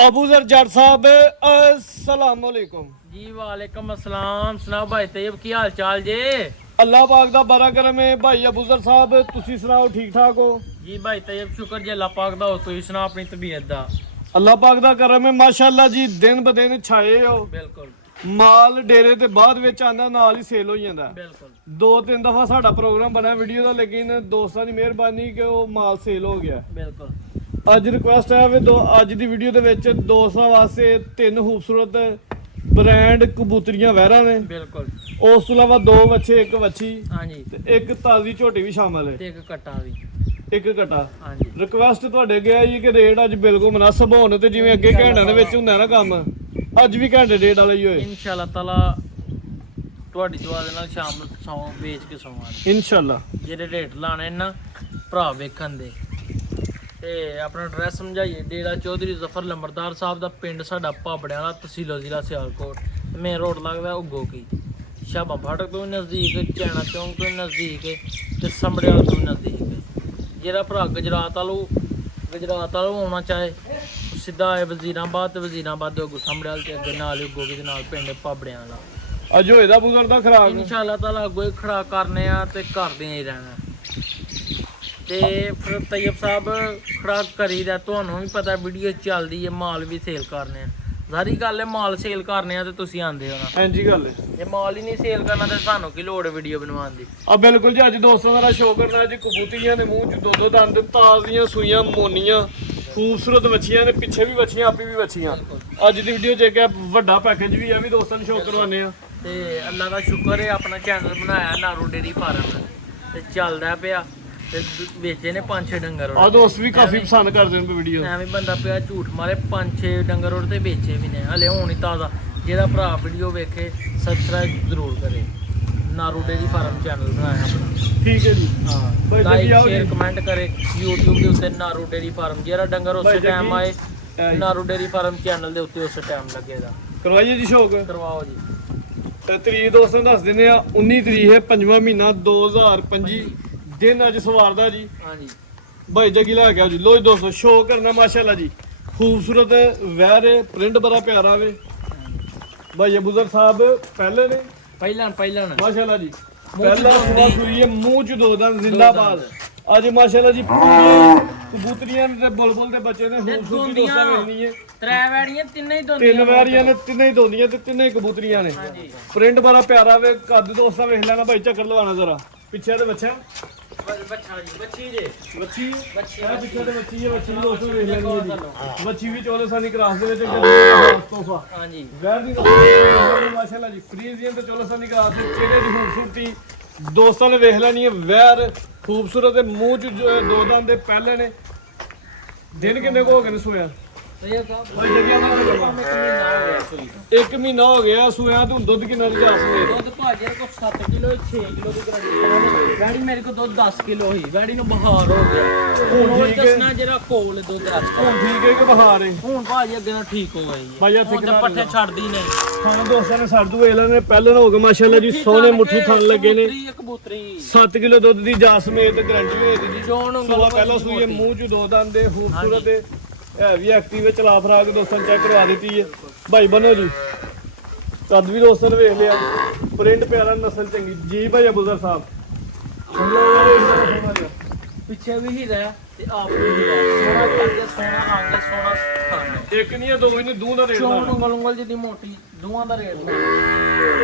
अबूजर जट साहब अस्सलाम वालेकुम जी वालेकुम अस्सलाम। सुनाओ भाई तैयब की हाल चाल जे? अल्लाह पाक दा बड़ा करम है भाई अबूजर साहब, तुसी सुनाओ ठीक ठाक हो? जी भाई तैयब शुक्र जे अल्लाह पाक दा हो, तुसीं सुना अपनी तबीयत दा? अल्लाह पाक दा करम है माशाअल्लाह जी, दिन ब दिन छाए हो। बिल्कुल माल डेरे ते बाद विच आंदा नाल ही सेल हो जांदा। बिल्कुल दो तीन दफा साडा प्रोग्राम बना वीडियो दा, लेकिन दोस्तां दी मेहरबानी कि वो माल सेल हो गया। बिल्कुल ਅੱਜ ਰਿਕੁਐਸਟ ਹੈ ਵੀ ਅੱਜ ਦੀ ਵੀਡੀਓ ਦੇ ਵਿੱਚ ਦੋਸਤਾਂ ਵਾਸਤੇ ਤਿੰਨ ਖੂਬਸੂਰਤ ਬ੍ਰਾਂਡ ਕਬੂਤਰੀਆਂ ਵਹਿਰਾਂ ਨੇ। बिल्कुल ਉਸ ਤੋਂ ਇਲਾਵਾ ਦੋ ਬੱਚੇ, ਇੱਕ ਵੱਛੀ हाँ जी ਤੇ ਇੱਕ ਤਾਜ਼ੀ ਝੋਟੀ ਵੀ ਸ਼ਾਮਲ ਹੈ, ते एक कट्टा भी ਇੱਕ ਕਟਾ। हाँ जी ਰਿਕੁਐਸਟ ਤੁਹਾਡੇ ਅੱਗੇ ਆ ਜੀ ਕਿ ਰੇਟ ਅੱਜ ਬਿਲਕੁਲ ਮੁਨਾਸਬ ਹੋਣ, ਤੇ ਜਿਵੇਂ ਅੱਗੇ ਘੰਟਿਆਂ ਦੇ ਵਿੱਚ ਹੁੰਦਾ ਨਾ ਕੰਮ, ਅੱਜ ਵੀ ਘੰਟੇ ਡੇਢ ਵਾਲਾ ਹੀ ਹੋਏ इंशाअल्लाह ताला ਤੁਹਾਡੀ ਦੁਆ ਦੇ ਨਾਲ ਸ਼ਾਮ ਨੂੰ ਸੌਂ ਵੇਚ ਕੇ ਸੌਵਾਂਗੇ ਇਨਸ਼ਾਅੱਲਾ। ਜਿਹੜੇ ਰੇਟ ਲਾਣੇ ਨਾ ਭਰਾ ਵੇਖਣ ਦੇ। ਤੇ ਆਪਣਾ ਐਡਰੈਸ ਸਮਝਾਈਏ। ਡੇਰਾ ਚੌਧਰੀ ਜ਼ਫਰ ਲੰਬਰਦਾਰ ਸਾਹਿਬ ਦਾ ਪਿੰਡ ਸਾਡਾ ਭਾਬੜਿਆਂ ਵਾਲਾ, ਤਹਿਸੀਲ ਜ਼ਿਲ੍ਹਾ ਸਿਆਲਕੋਟ। ਮੇਨ ਰੋਡ ਲੱਗਦਾ ਉਗੋ ਕੀ, ਸ਼ਾਬਾ ਫਾਟਕ ਤੋਂ ਵੀ ਨਜ਼ਦੀਕ, ਚੈਣਾ ਚੌਂਕ ਤੋਂ ਵੀ ਨਜ਼ਦੀਕ ਤੇ ਸੰਭੜਿਆਲ ਤੋਂ ਵੀ ਨਜ਼ਦੀਕ। ਜਿਹੜਾ ਭਰਾ ਗੁਜਰਾਤ ਵਾਲੋਂ ਆਉਣਾ ਚਾਹੇ ਉਹ ਸਿੱਧਾ ਆਏ ਵਜ਼ੀਰਾਬਾਦ, ਤੇ ਵਜ਼ੀਰਾਬਾਦ ਦੇ ਅੱਗੋਂ ਸੰਭੜਿਆਲ ਤੇ ਅੱਗੇ ਨਾਲ ਹੀ ਉਗੋ ਕੀ ਦੇ ਨਾਲ ਪਿੰਡ ਭਾਬੜਿਆਂ ਵਾਲਾ। ਅੱਜ ਹੋਏ ਦਾ ਬੁਜ਼ਰ ਦਾ ਖਰਾਕ ਇਨਸ਼ਾਅੱਲਾ ਤਾਲਾ ਅੱਗੋਂ ਹੀ ਖੜਾ ਕਰਨੇ ਆ ਤੇ ਕਰਦੇ ਹੀ ਰਹਿਣਾ। ਤੇ ਫਿਰ ਤੈयब ਸਾਹਿਬ ਖੜਾ ਕਰੀਦਾ, ਤੁਹਾਨੂੰ ਵੀ ਪਤਾ ਵੀਡੀਓ ਚੱਲਦੀ ਹੈ, ਮਾਲ ਵੀ ਸੇਲ ਕਰਨੇ ਆ। ਸਾਰੀ ਗੱਲ ਹੈ ਮਾਲ ਸੇਲ ਕਰਨੇ ਆ ਤੇ ਤੁਸੀਂ ਆਂਦੇ ਹੋ ਨਾ। ਹਾਂਜੀ ਗੱਲ ਹੈ। ਜੇ ਮਾਲ ਹੀ ਨਹੀਂ ਸੇਲ ਕਰਨਾ ਤੇ ਸਾਨੂੰ ਕੀ ਲੋੜ ਹੈ ਵੀਡੀਓ ਬਣਵਾਉਣ ਦੀ? ਆ ਬਿਲਕੁਲ ਜੀ, ਅੱਜ ਦੋਸਤਾਂ ਦਾ ਸ਼ੋਅ ਕਰਨਾ ਜੀ। ਕਬੂਤਰੀਆਂ ਦੇ ਮੂੰਹ 'ਚ ਦੋ ਦੰਦ, ਤਾਜ਼ੀਆਂ ਸੂਈਆਂ ਮੋਨੀਆਂ, ਖੂਬਸੂਰਤ ਵੱਛੀਆਂ ਨੇ, ਪਿੱਛੇ ਵੀ ਵੱਛੀਆਂ, ਆਪੀ ਵੀ ਵੱਛੀਆਂ। ਅੱਜ ਦੀ ਵੀਡੀਓ 'ਚ ਇੱਕ ਵੱਡਾ ਪੈਕੇਜ ਵੀ ਆ, ਵੀ ਦੋਸਤਾਂ ਨੂੰ ਸ਼ੋਅ ਕਰਵਾਉਂਦੇ ਆ। ਤੇ ਅੱਲਾ ਦਾ ਸ਼ੁਕਰ ਹੈ ਆਪਣਾ ਚੈਨਲ ਬਣਾਇਆ ਨਾਰੂ ਡੇਰੀ ਫਾਰਮ ਤੇ ਚੱਲਦਾ ਪਿਆ, ਤੇ ਵੇਚੇ ਨੇ 5-6 ਡੰਗਰ। ਆ ਦੋਸਤ ਵੀ ਕਾਫੀ ਪਸੰਦ ਕਰਦੇ ਨੇ ਵੀਡੀਓ। ਐਵੇਂ ਬੰਦਾ ਪਿਆ ਝੂਠ ਮਾਰੇ, 5-6 ਡੰਗਰ ਉਹਦੇ ਤੇ ਵੇਚੇ ਵੀ ਨੇ ਹਲੇ, ਹੁਣ ਹੀ ਤਾਜ਼ਾ। ਜਿਹੜਾ ਭਰਾ ਵੀਡੀਓ ਵੇਖੇ ਸਬਸਕ੍ਰਾਈਬ ਜ਼ਰੂਰ ਕਰੇ। ਨਾਰੂ ਡੇਰੀ ਫਾਰਮ ਚੈਨਲ ਬਣਾਇਆ ਆਪਣਾ। ਠੀਕ ਹੈ ਜੀ। ਹਾਂ ਬਾਈ ਲਾਈਕ ਜੱਗੀ ਆਓ ਸ਼ੇਅਰ ਜੀ। ਕਮੈਂਟ ਕਰੇ YouTube ਦੇ ਉੱਤੇ ਨਾਰੂ ਡੇਰੀ ਫਾਰਮ। ਜਿਹੜਾ ਡੰਗਰ ਉਸੇ ਬਾਈ ਟਾਈਮ ਆਏ ਜੱਗੀ। ਨਾਰੂ ਡੇਰੀ ਫਾਰਮ ਚੈਨਲ ਦੇ ਉੱਤੇ ਉਸੇ ਟਾਈਮ ਲੱਗੇਗਾ। ਕਰਵਾਈਏ ਜੀ ਸ਼ੌਕ। ਕਰਵਾਓ ਜੀ। ਤੇ ਤਰੀਕ ਦੋਸਤਾਂ ਦੱਸ ਦਿੰਦੇ ਆ, 19 ਤਰੀਕ ਹੈ 5ਵਾਂ ਮਹੀਨਾ 2025, ਦਿਨ ਅੱਜ ਸਵਾਰ ਦਾ ਜੀ। ਹਾਂਜੀ ਭਾਈ ਜੱਗੀ ਲਾ ਕੇ ਆਓ ਜੀ। ਲੋ ਜੀ ਦੋਸਤੋ, ਸ਼ੋਅ ਕਰਨਾ ਮਾਸ਼ਾਅੱਲਾ ਜੀ। ਖੂਬਸੂਰਤ ਵਹਿਰੇ, ਪ੍ਰਿੰਟ ਬੜਾ ਪਿਆਰਾ ਵੇ। ਭਾਈ ਅਬੂਜ਼ਰ ਸਾਹਿਬ ਪਹਿਲੇ ਨੇ ਪਹਿਲਾਂ ਮਾਸ਼ਾਅੱਲਾ ਜੀ। ਮੂੰਹ 'ਚ ਪਹਿਲਾ ਦੋ ਸੁਆ ਦੰਦ। ਸੂਈ ਹੈ, ਮੂੰਹ ਚ ਦੋ ਦੰਦ, ਜ਼ਿੰਦਾਬਾਦ। ਅੱਜ ਮਾਸ਼ਾਅੱਲਾ ਜੀ ਪੂਰੇ ਕਬੂਤਰੀਆਂ ਦੇ ਬੁਲਬੁਲ ਦੇ ਬੱਚੇ ਨੇ ਖੂਬਸੂਰਤੀ ਦੋਸਤਾਂ ਵੇਖਣੀ ਹੈ। ਤਰੇ ਵੈੜੀਆਂ ਤਿੰਨੇ ਹੀ ਤਿੰਨ ਵੈਰੀਆਂ ਨੇ, ਤਿੰਨੇ ਹੀ ਦੋਂਦੀਆਂ ਤੇ ਤਿੰਨੇ ਹੀ ਕਬੂਤਰੀਆਂ ਨੇ। ਹਾਂਜੀ ਪ੍ਰਿੰਟ ਬੜਾ ਪਿਆਰਾ ਵੇ। ਕੱਦ ਦੋਸਤਾਂ ਵੇਖ ਲੈਣਾ ਭਾਈ, ਚੱਕਰ ਲਵਾਣਾ ਜ਼ਰਾ। ਪਿੱਛੇ ਤੇ ਬੱਚਾ ਬੱਚਾ ਜੀ, ਬੱਚੀ ਜੇ ਵੱਛੀ, ਬੱਚੀ ਇਹ ਪਿੱਛੇ ਤੇ ਵੱਛੀ ਹੈ। ਵੱਛੀ ਦੋਸਤੋ ਵੇਖ ਲੈਣੀ ਹੈ ਜੀ। ਵੱਛੀ ਵੀ ਚੋਲਸਾਨੀ ਕਰਾਸ ਦੇ ਵਿੱਚ ਤੋਹਫਾ। ਹਾਂਜੀ ਵੈਰ ਦੀ ਮਾਸ਼ਾਅੱਲਾ ਜੀ, ਫਰੀਜ਼ੀਅਨ ਤੇ ਚੋਲਸਾਨੀ ਕਰਾਸ ਦੇ ਚਿਹਰੇ ਦੀ ਖੂਬਸੂਰਤੀ ਦੋਸਤਾਂ ਨੇ ਵੇਖ ਲੈਣੀ ਹੈ। ਵੈਰ ਖੂਬਸੂਰਤ ਦੇ ਮੂੰਹ ਚ ਦੋ ਦੰਦ ਦੇ ਪਹਿਲੇ ਨੇ। ਦਿਨ ਕਿੰਨੇ ਕੋ ਹੋ ਗਏ ਨੇ ਸੋਇਆ? ਤੈयब ਸਾਹਿਬ ਭਾਈ ਜੱਗੀ ਆਲਾ ਇੱਕ ਮਹੀਨਾ ਹੋ ਗਿਆ ਸੂਈ। 1 ਮਹੀਨਾ ਹੋ ਗਿਆ ਸੋਇਆ। ਤੂੰ ਦੁੱਧ ਕਿੰਨਾ ਲਿਜਾ ਸਕੇ? ਦੁੱਧ ਭਾਜੀ ਕੋ 7 ਕਿਲੋ 6 ਕਿਲੋ ਦੀ ਗਰੰਟੀ। ਵੈੜੀ ਮੇਰੇ ਕੋ ਦੁੱਧ 10 ਕਿਲੋ ਹੀ। ਵੈੜੀ ਨੂੰ ਬੁਖਾਰ ਹੋ ਗਿਆ। ਹੁਣ ਉਹ ਠੀਕ ਹੈ। ਦੱਸਣਾ ਜਿਹੜਾ ਕੋਲ ਦੁੱਧ ਰਸਤਾ। ਹੁਣ ਠੀਕ ਹੈ ਕਿ ਬਹਾਰ ਹੈ? ਹੁਣ ਭਾਜੀ ਅੱਗੇ ਨਾਲ ਠੀਕ ਹੋ ਗਈ ਭਾਈ ਹੈ। ਇੱਥੇ ਹੁਣ ਤਾਂ ਕਿੰਨਾ ਪੱਠੇ ਛੱਡਦੀ ਨਹੀਂ। ਹਾਂ ਦੋਸਤਾਂ ਨੇ ਸਾਡੂ ਵੇਖ ਲੈਣੇ ਪਹਿਲੇ ਹੋ ਗਏ ਮਾਸ਼ਾਅੱਲਾ ਜੀ। ਸੋਹਣੇ ਮੁੱਠੀ ਥਣ ਲੱਗੇ ਨੇ। ਕਬੂਤਰੀ 7 ਕਿਲੋ ਦੁੱਧ ਦੀ ਜਾਸਮੀਤ ਗਰੰਟੀ ਹੋਏਗੀ ਜੀ। ਚੋਣ ਉਂਗਲ ਸੋਆ ਪਹਿਲਾਂ ਸੂਈ ਹੈ, ਮੂੰਹ ਚ ਦੋ ਦੰਦ ਦੇ, ਖੂਬਸੂਰਤ ਹੈ। ਹੈ ਵੀ ਐਕਟਿਵ ਹੈ, ਚਲਾ ਫਰਾ ਕੇ ਦੋਸਤਾਂ ਚੈੱਕ ਕਰਵਾ ਦਿੱਤੀ ਹੈ। ਭਾਈ ਬਨੋ ਜੀ, ਕੱਦ ਵੀ ਦੋਸਤਾਂ ਨੇ ਵੇਖ ਲਿਆ। ਪ੍ਰਿੰਟ ਪਿਆਰਾ, ਨਸਲ ਚੰਗੀ ਜੀ। ਭਾਈ ਅਬੂਜ਼ਰ ਸਾਹਿਬ ਪਿੱਛੇ ਵੀ ਹੀ ਰਿਹਾ ਤੇ ਆਪ ਵੀ ਹੀ ਰਿਹਾ। ਸੋਹਣਾ ਕਰਦੇ, ਸੋਹਣਾ ਰੰਗ, ਸੋਹਣਾ ਖਾਣਾ। ਇੱਕ ਨਹੀਂ ਹੈ, ਦੋ ਹੀ ਨੇ, ਦੂਹ ਦਾ ਰੇਟ ਚੋਣ ਦਾ। ਉਂਗਲ ਜਿਹਦੀ ਮੋਟੀ, ਦੋਵਾਂ ਦਾ ਰੇਟ ਦਾ।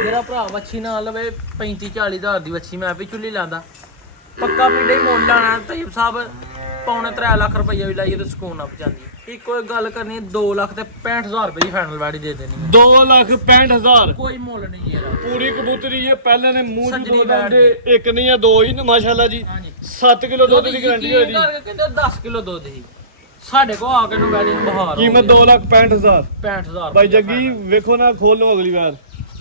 ਜਿਹੜਾ ਭਰਾ ਵੱਛੀ ਨਾਲ ਲਵੇ 35-40 ਹਜ਼ਾਰ ਦੀ ਵੱਛੀ ਮੈਂ ਵੀ ਚੁੱਲੀ ਲਾਂਦਾ। ਪੱਕਾ ਪਿੰਡੇ ਹੀ ਮੁੱਲ ਲਾਣਾ ਤैयब ਸਾਹਿਬ। 2.25 ਲੱਖ ਰੁਪਈਆ ਵੀ ਲਾਈਏ ਤੇ ਸਕੂਨ ਆ ਪਚਾਂਦੀ। ਇੱਕੋ ਇੱਕ ਗੱਲ ਕਰਨੀ, 2,65,000 ਰੁਪਏ ਦੀ ਫਾਈਨਲ ਵੈੜੀ ਦੇ ਦੇਣੀ ਹੈ। 2,65,000 ਕੋਈ ਮੁੱਲ ਨਹੀਂ ਇਹਦਾ। ਪੂਰੀ ਕਬੂਤਰੀ ਹੈ। ਪਹਿਲੇ ਨੇ ਮੂੰਹ ਚ ਸੱਜਰੀ ਦੋ ਬੈਠ ਦੰਦ, ਇੱਕ ਨਹੀਂ ਹੈ, ਦੋ ਹੀ ਨੇ ਮਾਸ਼ਾਅੱਲਾ ਜੀ। ਹਾਂਜੀ 7 ਕਿਲੋ ਦੁੱਧ ਦੀ ਗਰੰਟੀ ਹੋਈ ਜੀ। ਕਹਿੰਦੇ 10 ਕਿਲੋ ਦੁੱਧ ਹੀ ਸਾਡੇ ਕੋ ਆ ਕੇ ਨੂੰ ਵੈੜੀ ਨੂੰ ਬਹਾਰ ਕੀਮਤ 2,65,000। 65,000 ਭਾਈ ਜੱਗੀ ਵੇਖੋ ਨਾ, ਖੋਲ ਲਓ ਅਗਲੀ ਵਾਰ।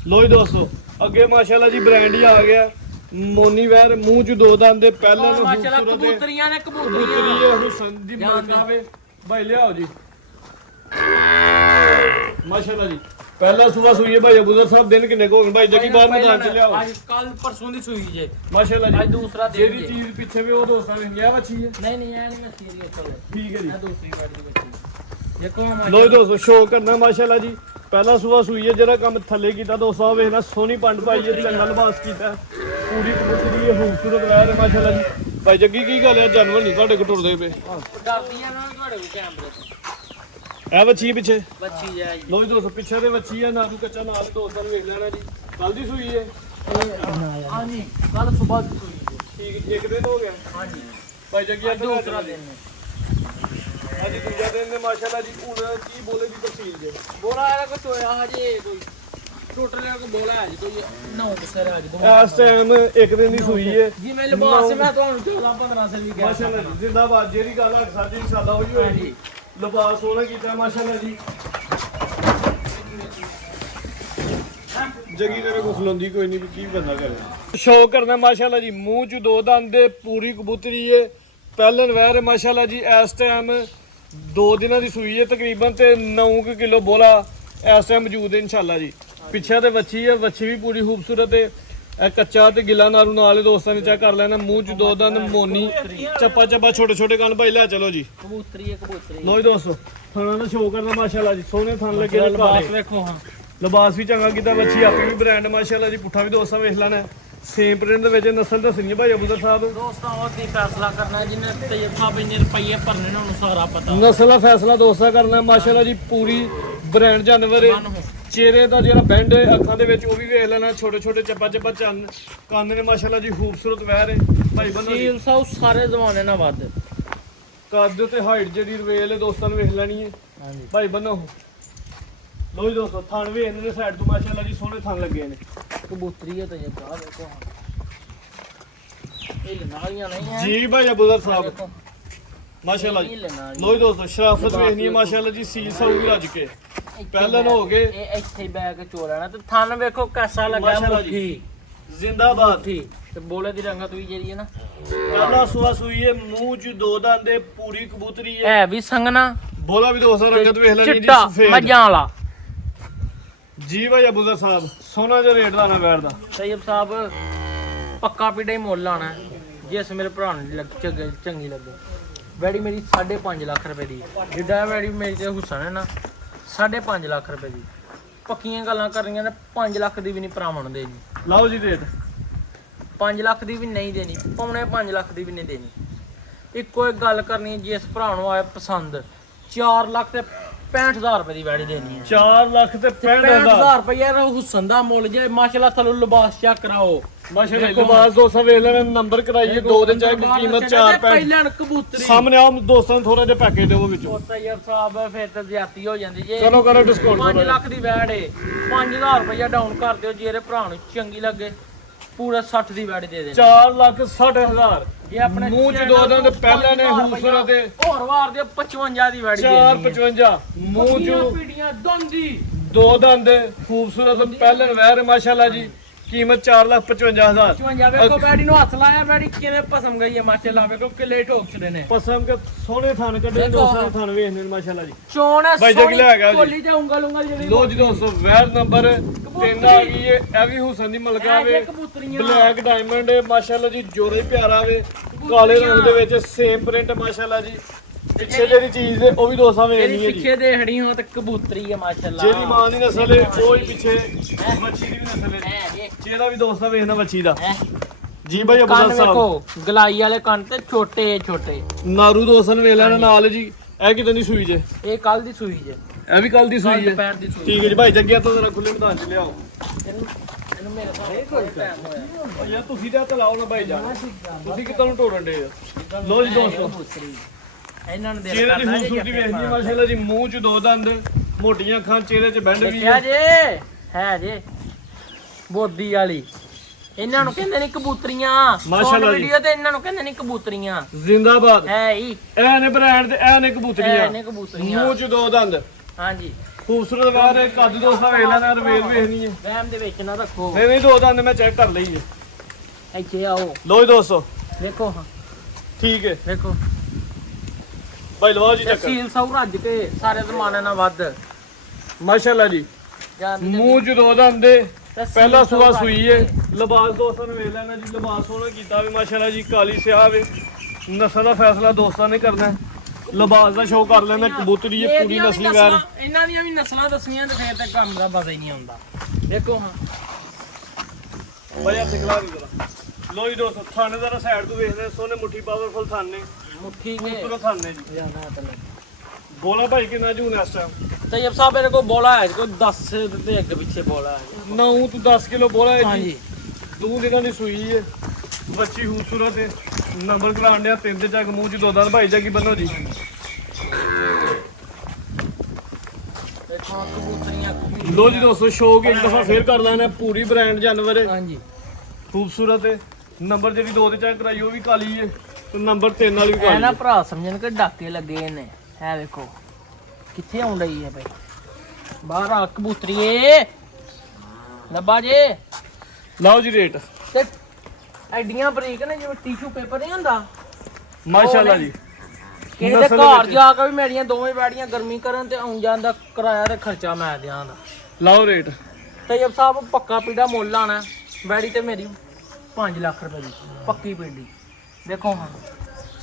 ਲੋ ਜੀ ਦੋਸਤੋ, ਅੱਗੇ ਮਾਸ਼ਾਅੱਲਾ ਜੀ ਬ੍ਰਾਂਡ ਹੀ ਆ ਗਿਆ। ਮੋਨੀ ਵੈਰ, ਮੂੰਹ ਚ ਦੋ ਦੰਦ ਦੇ, ਪਹਿਲਾਂ ਨੂੰ ਮਾਸ਼ਾਅੱਲਾ ਖੂਬਸੂਰਤ ਹੈ। ਕਬੂਤਰੀਆਂ ਨੇ ਕਬੂਤਰੀ ਕਬੂਤਰੀਆਂ ਹੈ, ਹੁਸਨ ਦੀ ਮਰਦਾਵੇ। ਭਾਈ ਲਿਆਓ ਜੀ ਮਾਸ਼ਾਅੱਲਾ ਜੀ। ਪਹਿਲਾ ਸੁਬਾ ਸੂਈ ਹੈ ਭਾਈ ਅਬੂਜ਼ਰ ਸਾਹਿਬ। ਦਿਨ ਕਿੰਨੇ ਕੋ ਹੋ ਗਏ? ਭਾਈ ਜੱਗੀ ਬਾਹਰ ਮੈਦਾਨ ਚ ਲਿਆਓ। ਅੱਜ ਕੱਲ ਪਰਸੋਂ ਦੀ ਸੂਈ ਜੇ। ਮਾਸ਼ਾਅੱਲਾ ਅੱਜ ਜੀ। ਦੂਸਰਾ ਦਿਨ ਜਿਹੜੀ ਜੇ। ਚੀਜ਼ ਪਿੱਛੇ ਵੀ ਉਹ ਦੋਸਤਾਂ ਨੇ ਲਿਆ ਵੱਛੀ ਹੈ। ਨਹੀਂ ਇਹ ਨਹੀਂ ਮੈਂ ਸੀਰੀਅਸ ਚਲੋ ਠੀਕ ਹੈ ਜੀ। ਮੈਂ ਦੂਸਰੀ ਵਾਰ ਦੀ ਬੱਚੀ ਦੇਖੋ ਲੋ ਜੀ ਦੋਸਤੋ ਸ਼ੋਅ ਕਰਨਾ ਮਾਸ਼ਾਅੱਲਾ ਜੀ ਪਹਿਲਾ ਸੂਆ ਸੂਈ ਹੈ ਜਿਹੜਾ ਕੰਮ ਥੱਲੇ ਕੀਤਾ ਦੋਸਤੋ ਵੇਖਣਾ ਸੋਹਣੀ ਪੰਡ ਪਾਈ ਹੈ ਚੰਗਾ ਲਿਬਾਸ ਕੀਤਾ ਪੂਰੀ ਕਬੂਤਰੀ ਹੈ ਖੂਬਸੂਰਤ ਵੈਰ ਹੈ ਮਾਸ਼ਾਅੱਲਾ ਜੀ ਭਾਈ ਜੱਗੀ ਕੀ ਗੱਲ ਹੈ ਜਾਨਵਰ ਨਹੀਂ ਤੁਹਾਡੇ ਕੋਲ ਟੁਰਦੇ ਪਏ ਡਰਦੀਆਂ ਨਾ ਤੁਹਾਡੇ ਕੋਲ ਕੈਮਰੇ ਤੋਂ ਇਹ ਵੱਛੀ ਪਿੱਛੇ ਬੱਚੀ ਜਾਈ ਲੋ ਜੀ ਦੋਸਤੋ ਪਿੱਛੇ ਤੇ ਵੱਛੀ ਹੈ ਨਾਦੂ ਕੱਚਾ ਨਾਲ ਦੋਸਤਾਂ ਨੂੰ ਵੇਖ ਲੈਣਾ ਜੀ ਕੱਲ ਦੀ ਸੂਈ ਹੈ ਹਾਂਜੀ ਕੱਲ ਸਵੇਰ ਦੀ ਸੂਈ ਠੀਕ ਇੱਕ ਦਿਨ ਹੋ ਗਿਆ ਹਾਂਜੀ ਭਾਈ ਜੱਗੀ ਅੱਜ ਦੂਸਰਾ ਦਿਨ ਨੇ ਅੱਜ ਦੂਜਾ ਦਿਨ ਨੇ ਮਾਸ਼ਾਅੱਲਾ ਜੀ ਹੁਣ ਕੀ ਬੋਲੇ ਦੀ ਤਫਸੀਲ ਜੇ ਬੋਲਾ ਇਹਦਾ ਕੋਈ ਤੋਇਆ ਹਜੇ ਕੋਈ ਟੋਟਲ ਜਿਹੜਾ ਕੋਈ ਬੋਲਾ ਹੈ ਜੀ ਕੋਈ 9 ਦਸਰ ਅੱਜ ਦੋ ਇਸ ਟਾਈਮ ਇੱਕ ਦਿਨ ਦੀ ਸੂਈ ਹੈ ਜਿਵੇਂ ਲਿਬਾਸ ਮੈਂ ਤੁਹਾਨੂੰ 14 15 ਸਾਲ ਵੀ ਗਿਆ ਮਾਸ਼ਾਅੱਲਾ ਜੀ ਜ਼ਿੰਦਾਬਾਦ ਜਿਹੜੀ ਗੱਲ ਆ ਸਾਡੀ ਇਨਸ਼ਾਅੱਲਾ ਹੋਈ ਹੋਏਗੀ ਲਿਬਾਸ ਸੋਹਣਾ ਕੀਤਾ ਮਾਸ਼ਾਅੱਲਾ ਜੀ ਜਗੀ ਤੇਰੇ ਕੋ ਖਲੋਂਦੀ ਕੋਈ ਨਹੀਂ ਕੀ ਬੰਦਾ ਕਰੇ ਸ਼ੌਕ ਕਰਨਾ ਮਾਸ਼ਾਅੱਲਾ ਜੀ ਮੂੰਹ ਚ ਦੋ ਦੰਦ ਦੇ ਪੂਰੀ ਕਬੂਤਰੀ ਏ ਪਹਿਲਨ ਵੈਰ ਮਾਸ਼ਾਅੱਲਾ ਜੀ ਇਸ ਟਾਈਮ 2 ਦਿਨਾਂ ਦੀ ਸੂਈ ਹੈ ਤਕਰੀਬਨ ਤੇ 9 ਕਿਲੋ ਬੋਲਾ ਇਸ ਟਾਈਮ ਮੌਜੂਦ ਹੈ ਇਨਸ਼ਾਅੱਲਾ ਜੀ ਪਿੱਛੇ ਤੇ ਵੱਛੀ ਹੈ ਵੱਛੀ ਵੀ ਪੂਰੀ ਖੂਬਸੂਰਤ ਹੈ ਇਹ ਕੱਚਾ ਤੇ ਗਿੱਲਾ ਨਾਰੂ ਨਾਲ ਦੋਸਤਾਂ ਨੇ ਚੈੱਕ ਕਰ ਲੈਣਾ ਮੂੰਹ ਚ ਦੋ ਦੰਦ ਮੋਨੀ ਚੱਪਾ ਚੱਪਾ ਛੋਟੇ ਛੋਟੇ ਕੰਨ ਭਾਈ ਲੈ ਚਲੋ ਜੀ ਕਬੂਤਰੀ ਹੈ ਕਬੂਤਰੀ ਲੋ ਜੀ ਦੋਸਤੋ ਥਾਣਾ ਦਾ ਸ਼ੋਅ ਕਰਨਾ ਮਾਸ਼ਾਅੱਲਾ ਜੀ ਸੋਹਣੇ ਥਣ ਲੱਗੇ ਨੇ ਲਿਬਾਸ ਕਾਲੇ ਵੇਖੋ ਹਾਂ ਲਿਬਾਸ ਵੀ ਚੰਗਾ ਕੀਤਾ ਬੱਚੀ ਆਪੇ ਵੀ ਬ੍ਰਾਂਡ ਮਾਸ਼ਾਅੱਲਾ ਜੀ ਪੁੱਠਾ ਵੀ ਦੋਸਤਾਂ ਵੇਖ ਲੈਣਾ ਸੇਮ ਪ੍ਰਿੰਟ ਦੇ ਵਿੱਚ ਨਸਲ ਦੱਸਣੀ ਹੈ ਭਾਈ ਅਬੂਦਰ ਸਾਹਿਬ ਦੋਸਤਾਂ ਉਹ ਦੀ ਫੈਸਲਾ ਕਰਨਾ ਜਿਹਨੇ ਤਜਰਬਾ ਬਿੰਨੇ ਰੁਪਈਏ ਭਰਨੇ ਨੇ ਉਹਨੂੰ ਸਾਰਾ ਪਤਾ ਨਸਲ ਦਾ ਫੈਸਲਾ ਦੋਸਤਾਂ ਕਰਨਾ ਮਾਸ਼ਾਅੱਲਾ ਜੀ ਪੂਰੀ ਬ੍ਰਾਂਡ ਜਾਨਵਰ ਹੈ ਚਿਹਰੇ ਦਾ ਜਿਹੜਾ ਬੈਂਡ ਹੈ ਅੱਖਾਂ ਦੇ ਵਿੱਚ ਉਹ ਵੀ ਵੇਖ ਲੈਣਾ ਛੋਟੇ ਛੋਟੇ ਚੱਪਾ ਚੱਪਾ ਚੰਨ ਕੰਨ ਨੇ ਮਾਸ਼ਾਅੱਲਾ ਜੀ ਖੂਬਸੂਰਤ ਵਹਿਰ ਹੈ ਭਾਈ ਬੰਦਾ ਸੀਲ ਸਾਊ ਸਾਰੇ ਜ਼ਮਾਨੇ ਨਾਲ ਵੱਧ ਕੱਦ ਤੇ ਹਾਈਟ ਜਿਹੜੀ ਰਵੇਲ ਹੈ ਦੋਸਤਾਂ ਨੂੰ ਵੇਖ ਲੈਣੀ ਹੈ ਹਾਂਜੀ ਭਾਈ ਬੰਨੋ ਲੋ ਜੀ ਦੋਸਤੋ ਥਣ ਵੀ ਇਹਨਾਂ ਦੇ ਸਾਈਡ ਤੋਂ ਮਾਸ਼ਾਅੱਲਾ ਜੀ ਸੋਹਣੇ ਥਣ ਲੱਗੇ ਨੇ ਕਬੂਤਰੀ ਹੈ ਤਜਰਬਾ ਦੇਖੋ ਇਹ ਲਨਾਲੀਆਂ ਨਹੀਂ ਹੈ ਜੀ ਭਾਈ ਅਬੂਦਰ ਸਾਹਿਬ ਦੇਖੋ ਮਾਸ਼ਾਅੱਲਾ ਜੀ ਇਹ ਲਨਾਲੀ ਲੋ ਜੀ ਦੋਸਤੋ ਸ਼ਰਾਫਤ ਵੇਖਣੀ ਹੈ ਮਾਸ਼ਾਅੱਲਾ ਜੀ ਸੀਲ ਸਾਊ ਵੀ ਰੱਜ ਕੇ ਪਹਿਲਾਂ ਨੂੰ ਹੋ ਗਏ ਇਹ ਇੱਥੇ ਹੀ ਬੈਗ ਚੋ ਲੈਣਾ ਤੇ ਥਣ ਵੇਖੋ ਕੈਸਾ ਲੱਗਾ ਮਾਸ਼ਾਅੱਲਾ ਜੀ। ਮੁੱਠੀ ਜ਼ਿੰਦਾਬਾਦ ਮੁੱਠੀ ਤੇ ਬੋਲੇ ਦੀ ਰੰਗਤ ਵੀ ਜਿਹੜੀ ਹੈ ਨਾ ਪਹਿਲਾ ਸੂਆ ਸੂਈ ਹੈ ਮੂੰਹ ਚ ਦੋ ਦੰਦ ਦੇ ਪੂਰੀ ਕਬੂਤਰੀ ਹੈ ਹੈ ਵੀ ਸੰਗਣਾ ਬੋਲਾ ਵੀ ਦੋਸਤੋ ਰੰਗਤ ਵੇਖ ਲੈਣੀ ਜੀ ਚਿੱਟਾ ਸਫੇਦ ਮੱਝਾਂ ਵਾਲਾ ਜੀ ਭਾਈ ਅਬੂਦਰ ਸਾਹਿਬ ਸੋਨਾ ਜਿਹਾ ਰੇਟ ਦਾ ਨਾ ਬੈਠਦਾ ਸੈਯਦ ਸਾਹਿਬ ਪੱਕਾ ਪੀੜਾ ਹੀ ਮੁੱਲ ਆਣਾ ਜਿਸ ਮੇਰੇ ਭਰਾ ਨੂੰ ਚੰਗੀ ਲੱਗੇ ਵੈੜੀ ਮੇਰੀ 5.5 ਲੱਖ ਰੁਪਏ ਦੀ ਜਿੱਡਾ ਵੈੜੀ ਮੇਰੀ ਤੇ ਹੁਸਨ ਹੈ ਨਾ 5.5 ਲੱਖ ਰੁਪਏ ਦੀ ਪੱਕੀਆਂ ਗੱਲਾਂ ਕਰਨੀਆਂ ਨੇ 5 ਲੱਖ ਦੀ ਵੀ ਨਹੀਂ ਭਰਾਵਾਂ ਨੂੰ ਦੇਣੀ ਲਾਓ ਜੀ ਰੇਟ 5 ਲੱਖ ਦੀ ਵੀ ਨਹੀਂ ਦੇਣੀ ਪੌਣੇ 5 ਲੱਖ ਦੀ ਵੀ ਨਹੀਂ ਦੇਣੀ ਇੱਕੋ ਇੱਕ ਗੱਲ ਕਰਨੀ ਜਿਸ ਭਰਾ ਨੂੰ ਆਏ ਪਸੰਦ 4 ਲੱਖ ਤੇ 65,000 ਰੁਪਏ ਦੀ ਵੈੜੀ ਦੇਣੀ ਹੈ 4 ਲੱਖ ਤੇ 65,000 65,000 ਰੁਪਏ ਦਾ ਹੁਸਨ ਦਾ ਮੁੱਲ ਜੇ ਮਾਸ਼ਾਅੱਲਾ ਥੱਲੋਂ ਲਿਬਾਸ ਚੈੱਕ ਕਰਾਓ ਮਾਸ਼ਾਅੱਲਾ ਲਿਬਾਸ ਦੋਸਤਾਂ ਵੇਖ ਲੈਣਾ ਨੰਬਰ ਕਰਾਈਏ 2 ਦੇ ਚਾਹੇ ਕੀਮਤ 4 ਪੈਸੇ ਪਹਿਲਾਂ ਕਬੂਤਰੀ ਸਾਹਮਣੇ ਆਓ ਦੋਸਤਾਂ ਨੂੰ ਥੋੜਾ ਜਿਹਾ ਪੈਕੇਜ ਦਿਓ ਵਿੱਚੋਂ ਸੈਯਦ ਸਾਹਿਬ ਫਿਰ ਤੇ ਜ਼ਿਆਦਤੀ ਹੋ ਜਾਂਦੀ ਜੇ ਚਲੋ ਕਰੋ ਡਿਸਕਾਊਂਟ 5 ਲੱਖ ਦੀ ਵੈੜ ਏ 5000 ਰੁਪਏ ਡਾਊਨ ਕਰ ਦਿਓ ਜੇ ਇਹਦੇ ਭਰਾ ਨੂੰ ਚੰਗੀ ਲੱਗੇ ਪੂਰਾ 60 ਦੀ ਵੈੜ ਦੇ ਦੇਣੀ 4,60,000 ਜੇ ਆਪਣੇ ਮੂੰਹ ਚ ਦੋ ਦੰਦ ਪਹਿਲਾਂ ਨੇ ਹੂਸਰਾ ਦੇ ਹੋਰ ਵਾਰ ਦੇ 55 ਦੀ ਵੈੜ 4,55 ਮੂੰਹ ਚ ਪੀੜੀਆਂ ਦੰਦੀ ਦੋ ਦੰਦ ਖੂਬਸੂਰਤ ਪਹਿਲਨ ਵਹਿਰ ਮਾਸ਼ਾਅੱਲਾ ਜੀ ਕੀਮਤ 4,55,000 55 ਵੇਖੋ ਵੈੜੀ ਨੂੰ ਹੱਥ ਲਾਇਆ ਵੈੜੀ ਕਿਵੇਂ ਪਸਮ ਗਈ ਹੈ ਮਾਸ਼ਾਅੱਲਾ ਵੇਖੋ ਕਿਲੇ ਠੋਕ ਛੜੇ ਨੇ ਪਸਮ ਕੇ ਸੋਹਣੇ ਥਣ ਕੱਢੇ ਦੋਸਤਾਂ ਦੇ ਥਣ ਵੇਖਣੇ ਨੇ ਮਾਸ਼ਾਅੱਲਾ ਜੀ ਚੋਣ ਹੈ ਬਾਈ ਜੱਗ ਲੈ ਗਿਆ ਜੀ। ਕੋਲੀ ਤੇ ਉਂਗਲ ਜਿਹੜੀ ਲੋ ਜੀ ਦੋਸਤੋ ਵਹਿਰ ਨੰਬਰ 3 ਆ ਗਈ ਹੈ ਇਹ ਵੀ ਹੁਸਨ ਦੀ ਮਲਕਾ ਵੇ ਕਬੂਤਰੀਆਂ ਬਲੈਕ ਡਾਇਮੰਡ ਹੈ ਮਾਸ਼ਾਅੱਲਾ ਜੀ ਜੋੜਾ ਹੀ ਪਿਆਰਾ ਵੇ ਕਾਲੇ ਰੰਗ ਦੇ ਵਿੱਚ ਸੇਮ ਪ੍ਰਿੰਟ ਮਾਸ਼ਾਅੱਲਾ ਜੀ ਪਿੱਛੇ ਜਿਹੜੀ ਚੀਜ਼ ਹੈ ਉਹ ਵੀ ਦੋਸਤਾਂ ਵੇਖਣੀ ਜਿਹੜੀ ਹੈ ਜੀ ਪਿੱਛੇ ਦੇ ਹੜੀ ਹਾਂ ਤੇ ਕਬੂਤਰੀ ਹੈ ਮਾਸ਼ਾਅੱਲਾ ਜਿਹੜੀ ਮਾਂ ਦੀ ਨਸਲ ਹੈ ਉਹ ਹੀ ਪਿੱਛੇ ਮੱਛੀ ਦੀ ਵੀ ਨਸਲ ਹੈ ਹੈ ਜੀ ਚਿਹਰਾ ਵੀ ਦੋਸਤਾਂ ਵੇਖਣਾ ਮੱਛੀ ਦਾ ਹੈ ਜੀ ਭਾਈ ਕੰਨ ਅਬੂਦਰ ਸਾਹਿਬ ਵੇਖੋ ਗਲਾਈ ਵਾਲੇ ਕੰਨ ਤੇ ਛੋਟੇ ਛੋਟੇ ਨਾਰੂ ਦੋਸਤਾਂ ਵੇਖ ਲੈਣਾ ਨਾਲ ਜੀ ਇਹ ਕਿਦਾਂ ਦੀ ਸੂਈ ਜੇ ਇਹ ਕੱਲ ਦੀ ਸੂਈ ਜੇ ਇਹ ਵੀ ਕੱਲ ਦੀ ਸੂਈ ਜੇ ਦੁਪਹਿਰ ਦੀ ਸੂਈ ਠੀਕ ਹੈ ਜੀ ਭਾਈ ਜੱਗਿਆ ਤੋਂ ਜਰਾ ਖੁੱਲੇ ਮੈਦਾਨ ਚ ਲਿਆਓ ਇਹਨੂੰ ਮੇਰੇ ਸਾਹਮਣੇ ਟਾਈਮ ਹੋਇਆ ਓ ਯਾਰ ਤੁਸੀਂ ਤਾਂ ਚਲਾਓ ਨਾ ਭਾਈ ਜਾਨ ਤੁਸੀਂ ਕਿੱਦਾਂ ਨੂੰ ਟੋੜਨ ਦੇ ਲੋ ਜੀ ਦੋਸਤੋ ਕਬੂਤਰੀ ਇਹਨਾਂ ਨੂੰ ਦੇਖ ਚਿਹਰੇ ਦੀ ਖੂਬਸੂਰਤੀ ਵੇਖਣੀ ਮਾਸ਼ਾਅੱਲਾ ਜੀ ਮੂੰਹ ਚ ਦੋ ਦੰਦ ਮੋਟੀਆਂ ਅੱਖਾਂ ਚਿਹਰੇ ਚ ਬੈਂਡ ਵੀ ਦੇਖਿਆ ਹੈ ਜੇ ਹੈ ਜੇ ਬੋਦੀ ਵਾਲੀ ਇਹਨਾਂ ਨੂੰ ਕਹਿੰਦੇ ਨੇ ਕਬੂਤਰੀਆਂ ਮਾਸ਼ਾਅੱਲਾ ਜੀ। ਵੀਡੀਓ ਤੇ ਇਹਨਾਂ ਨੂੰ ਕਹਿੰਦੇ ਨੇ ਕਬੂਤਰੀਆਂ ਜ਼ਿੰਦਾਬਾਦ ਹੈ ਹੀ ਇਹ ਨੇ ਬ੍ਰਾਂਡ ਤੇ ਇਹ ਨੇ ਹੈ ਕਬੂਤਰੀਆਂ ਨੇ ਕਬੂਤਰੀਆਂ ਮੂੰਹ ਚ ਦੋ ਦੰਦ ਹਾਂਜੀ ਖੂਬਸੂਰਤ ਬਾਹਰ ਹੈ ਕੱਦ ਦੋਸਤਾਂ ਵੇਖ ਲੈਣਾ ਰਵੇਲ ਵੇਖਣੀ ਹੈ ਵਹਿਮ ਦੇ ਵਿੱਚ ਨਾ ਰੱਖੋ ਨਹੀਂ ਨਹੀਂ ਦੋ ਦੰਦ ਮੈਂ ਚੈੱਕ ਕਰ ਲਈ ਹੈ ਇੱਥੇ ਆਓ ਲੋ ਜੀ ਦੋਸਤੋ ਵੇਖੋ ਹਾਂ ਠੀਕ ਹੈ ਵੇਖੋ ਭਾਈ ਲਵਾਓ ਜੀ ਚੱਕਰ ਸੀਲ ਸੌ ਰੱਜ ਕੇ ਸਾਰੇ ਜ਼ਮਾਨੇ ਨਾਲ ਵੱਧ ਮਾਸ਼ਾਅੱਲਾ ਜੀ ਜਾਂਦੀ ਮੂੰਹ ਚ ਦੋ ਦੰਦ ਦੇ ਤੇ ਪਹਿਲਾ ਸੀਲ ਸੂਆ ਸੌ ਸੂਈ ਏ ਲਿਬਾਸ ਦੋਸਤਾਂ ਨੂੰ ਵੇਖ ਲੈਣਾ ਜੀ ਲਿਬਾਸ ਸੋਹਣਾ ਕੀਤਾ ਵੀ ਮਾਸ਼ਾਅੱਲਾ ਜੀ ਕਾਲੀ ਸਿਆਹ ਵੇ ਨਸਲ ਦਾ ਫੈਸਲਾ ਦੋਸਤਾਂ ਨੇ ਕਰਨਾ ਹੈ। ਲਿਬਾਸ ਦਾ ਸ਼ੋਅ ਕਰ ਲੈਂਦਾ ਕਬੂਤਰੀ ਇਹ ਪੂਰੀ ਇਹਦੀਆਂ ਵੀ ਨਸਲੀ ਵੈਰ ਨਸਲਾਂ- ਇਹਨਾਂ ਦੀਆਂ ਵੀ ਨਸਲਾਂ ਦੱਸਣੀਆਂ ਤੇ ਫੇਰ ਤੇ ਕੰਮ ਦਾ ਪਤਾ ਹੀ ਨਹੀਂ ਹੁੰਦਾ। ਦੇਖੋ ਹਾਂ ਬਾਈ ਹੱਥ ਖਿਲਾ ਦੇ ਜਰਾ। ਲੋ ਜੀ ਦੋਸਤੋ ਥਾਣੇ ਦਾ ਸਾਈਡ ਤੋਂ ਵੇਖਦੇ ਸੋਨੇ ਮੁੱਠੀ ਪਾਵਰਫੁਲ ਥਾਨੇ ਮੁੱਠੀ ਕੇ ਪੂਰਾ ਥਾਨੇ ਜੀ। ਜਾਣਾ ਤਾਂ ਬੋਲਾ ਭਾਈ ਕਿੰਨਾ ਜੂਨ ਇਸ ਟਾਈਮ ਤੈਯਬ ਸਾਹਿਬ ਮੇਰੇ ਕੋਲ ਬੋਲਾ ਹੈ ਕੋਈ 10 ਦੇ ਅੱਗੇ ਪਿੱਛੇ ਬੋਲਾ ਹੈ। ਨਾ ਤੂੰ 10 ਕਿਲੋ ਬੋਲਾ ਹੈ ਹਾਂਜੀ ਜੀ 2 ਦਿਨਾਂ ਦੀ ਸੂਈ ਹੈ ਬੱਚੀ ਖੂਬਸੂਰਤ ਹੈ ਨੰਬਰ ਕਰਾਉਣ ਡਿਆ 3 ਤੇ ਚੱਕ ਮੂੰਹ ਚ ਦੋ ਦੰਦ ਭਾਈ ਜਾਗੀ ਬੰਨੋ ਜੀ। ਦੇਖੋ ਕਬੂਤਰੀਆਂ ਲੋ ਜੀ ਦੋਸਤੋ ਸ਼ੌਕ ਇੱਕ ਦਫਾ ਫੇਰ ਕਰ ਲੈਣਾ ਪੂਰੀ ਬ੍ਰਾਂਡ ਜਾਨਵਰ ਹੈ ਹਾਂਜੀ ਖੂਬਸੂਰਤ ਹੈ ਨੰਬਰ ਜਿਹੜੀ 2 ਤੇ ਚੱਕ ਕਰਾਈ ਉਹ ਵੀ ਕਾਲੀ ਹੈ ਤੇ ਨੰਬਰ 3 ਵਾਲੀ ਵੀ ਐ ਕਾਲੀ ਨਾ ਹੈ। ਭਰਾ ਸਮਝਣ ਕਿ ਡਾਕੇ ਲੱਗੇ ਨੇ ਹੈ ਵੇਖੋ ਕਿੱਥੇ ਆਉਣ ਰਹੀ ਹੈ ਭਾਈ ਬਾਹਰ ਆ ਕਬੂਤਰੀਏ ਲੱਭਾ ਜੇ ਲਓ ਜੀ ਰੇਟ ਤੇ ਐਡੀਆਂ ਬਰੀਕ ਨੇ ਜਿਵੇਂ ਟਿਸ਼ੂ ਪੇਪਰ ਨਹੀਂ ਹੁੰਦਾ ਮਾਸ਼ਾਅੱਲਾ ਜੀ ਕਿਸੇ ਦੇ ਨਸਲ ਦੇ ਘਰ ਵਿੱਚ। ਜਾ ਕੇ ਵੀ ਮੇਰੀਆਂ ਦੋਵੇਂ ਬੈੜੀਆਂ ਗਰਮੀ ਕਰਨ ਤੇ ਆਉਣ ਜਾਣ ਦਾ ਕਿਰਾਇਆ ਤੇ ਖਰਚਾ ਮੈਂ ਦਿਆਂਗਾ। ਲਓ ਰੇਟ ਤੈਯਬ ਸਾਹਿਬ ਪੱਕਾ ਪੀੜਾ ਮੁੱਲ ਆਣਾ ਬੈੜੀ ਤੇ ਮੇਰੀ 5 ਲੱਖ ਰੁਪਏ ਦੀ ਪੱਕੀ ਪੀੜੀ ਦੇਖੋ ਹਾਂ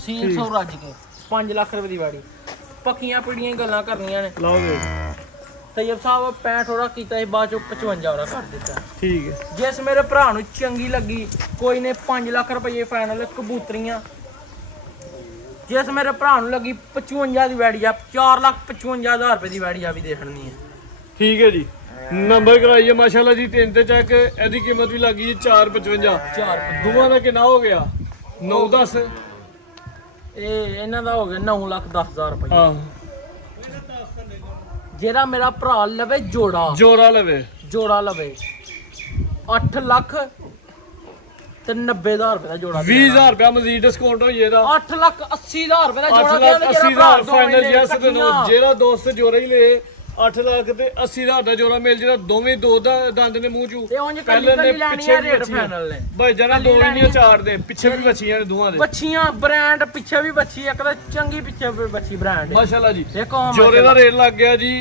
ਸੀਲ ਸੌ ਰੱਜ ਕੇ 5 ਲੱਖ ਰੁਪਏ ਦੀ ਬੈੜੀ ਪੱਕੀਆਂ ਪੀੜੀਆਂ ਹੀ ਗੱਲਾਂ ਕਰਨੀਆਂ ਨੇ। ਲਓ ਰੇਟ ਤੈਯਬ ਸਾਹਿਬ 65 ਥੋੜਾ ਕੀਤਾ ਸੀ ਬਾਅਦ ਚੋਂ 55 ਵਾਲਾ ਕਰ ਦਿੱਤਾ। ਠੀਕ ਹੈ ਜਿਸ ਮੇਰੇ ਭਰਾ ਨੂੰ ਚੰਗੀ ਲੱਗੀ ਕੋਈ ਨੇ 5 ਲੱਖ ਰੁਪਏ ਫਾਈਨਲ ਕਬੂਤਰੀਆਂ ਜਿਸ ਮੇਰੇ ਭਰਾ ਨੂੰ ਲੱਗੀ 55 ਦੀ ਵੈੜੀ ਆ 4,55,000 ਰੁਪਏ ਦੀ ਵੈੜੀ ਆ ਵੀ ਦੇਖਣੀ ਹੈ। ਠੀਕ ਹੈ ਜੀ ਨੰਬਰ ਕਰਾਈਏ ਮਾਸ਼ਾਅੱਲਾ ਜੀ 3 ਤੇ ਚੱਕ ਇਹਦੀ ਕੀਮਤ ਵੀ ਲੱਗੀ ਜੀ 455 ਦੋਵਾਂ ਦਾ ਕਿੰਨਾ ਹੋ ਗਿਆ 9-10 ਇਹ ਇਹਨਾਂ ਦਾ ਹੋ ਗਿਆ 9,10,000 ਰੁਪਏ। ਹਾਂ ਜਿਹੜਾ ਮੇਰਾ ਭਰਾ ਲਵੇ ਜੋੜਾ ਲਵੇ ਜੋੜਾ ਲਵੇ 8 ਲੱਖ ਤੇ 90,000 ਰੁਪਏ ਦਾ ਜੋੜਾ 20000 ਰੁਪਏ ਮਜ਼ੀਦ ਡਿਸਕਾਊਂਟ ਹੋਈ ਇਹਦਾ 8,80,000 ਰੁਪਏ ਦਾ 8 ਜੋੜਾ ਲੱਖ 80,000 ਫਾਈਨਲ ਯੈਸ ਯੈਸ ਜਿਹੜਾ ਦੋਸਤ ਜੋੜਾ ਹੀ ਲੇ 8 ਲੱਖ ਤੇ 80,000 ਦਾ ਜੋੜਾ ਮਿਲ ਜਿਹੜਾ ਦੋਵੇਂ ਦੋ ਦੰਦ ਨੇ ਮੂੰਹ ਚੋਂ ਤੇ ਉਂਝ ਪਹਿਲੇ ਕੱਲੀ ਨੇ ਲੈਣੀ ਪਿੱਛੇ ਆ ਵੀ ਰੇਟ ਬੱਚੀਆਂ ਫਾਈਨਲ ਨੇ ਭਾਈ ਜਰਾ ਦੋ ਹੀ ਨਹੀਂ ਚਾਰ ਦੇ ਪਿੱਛੇ ਵੀ ਬੱਚੀਆਂ ਨੇ ਦੋਵਾਂ ਦੇ ਬੱਚੀਆਂ ਬ੍ਰਾਂਡ ਪਿੱਛੇ ਵੀ ਬੱਚੀ ਇੱਕ ਤਾਂ ਚੰਗੀ ਪਿੱਛੇ ਵੀ ਬੱਚੀ ਬ੍ਰਾਂਡ ਮਾਸ਼ਾਅੱਲਾ ਜੀ ਦੇਖੋ ਜੋੜੇ ਦਾ ਰੇਟ ਲੱਗ ਗਿਆ ਜੀ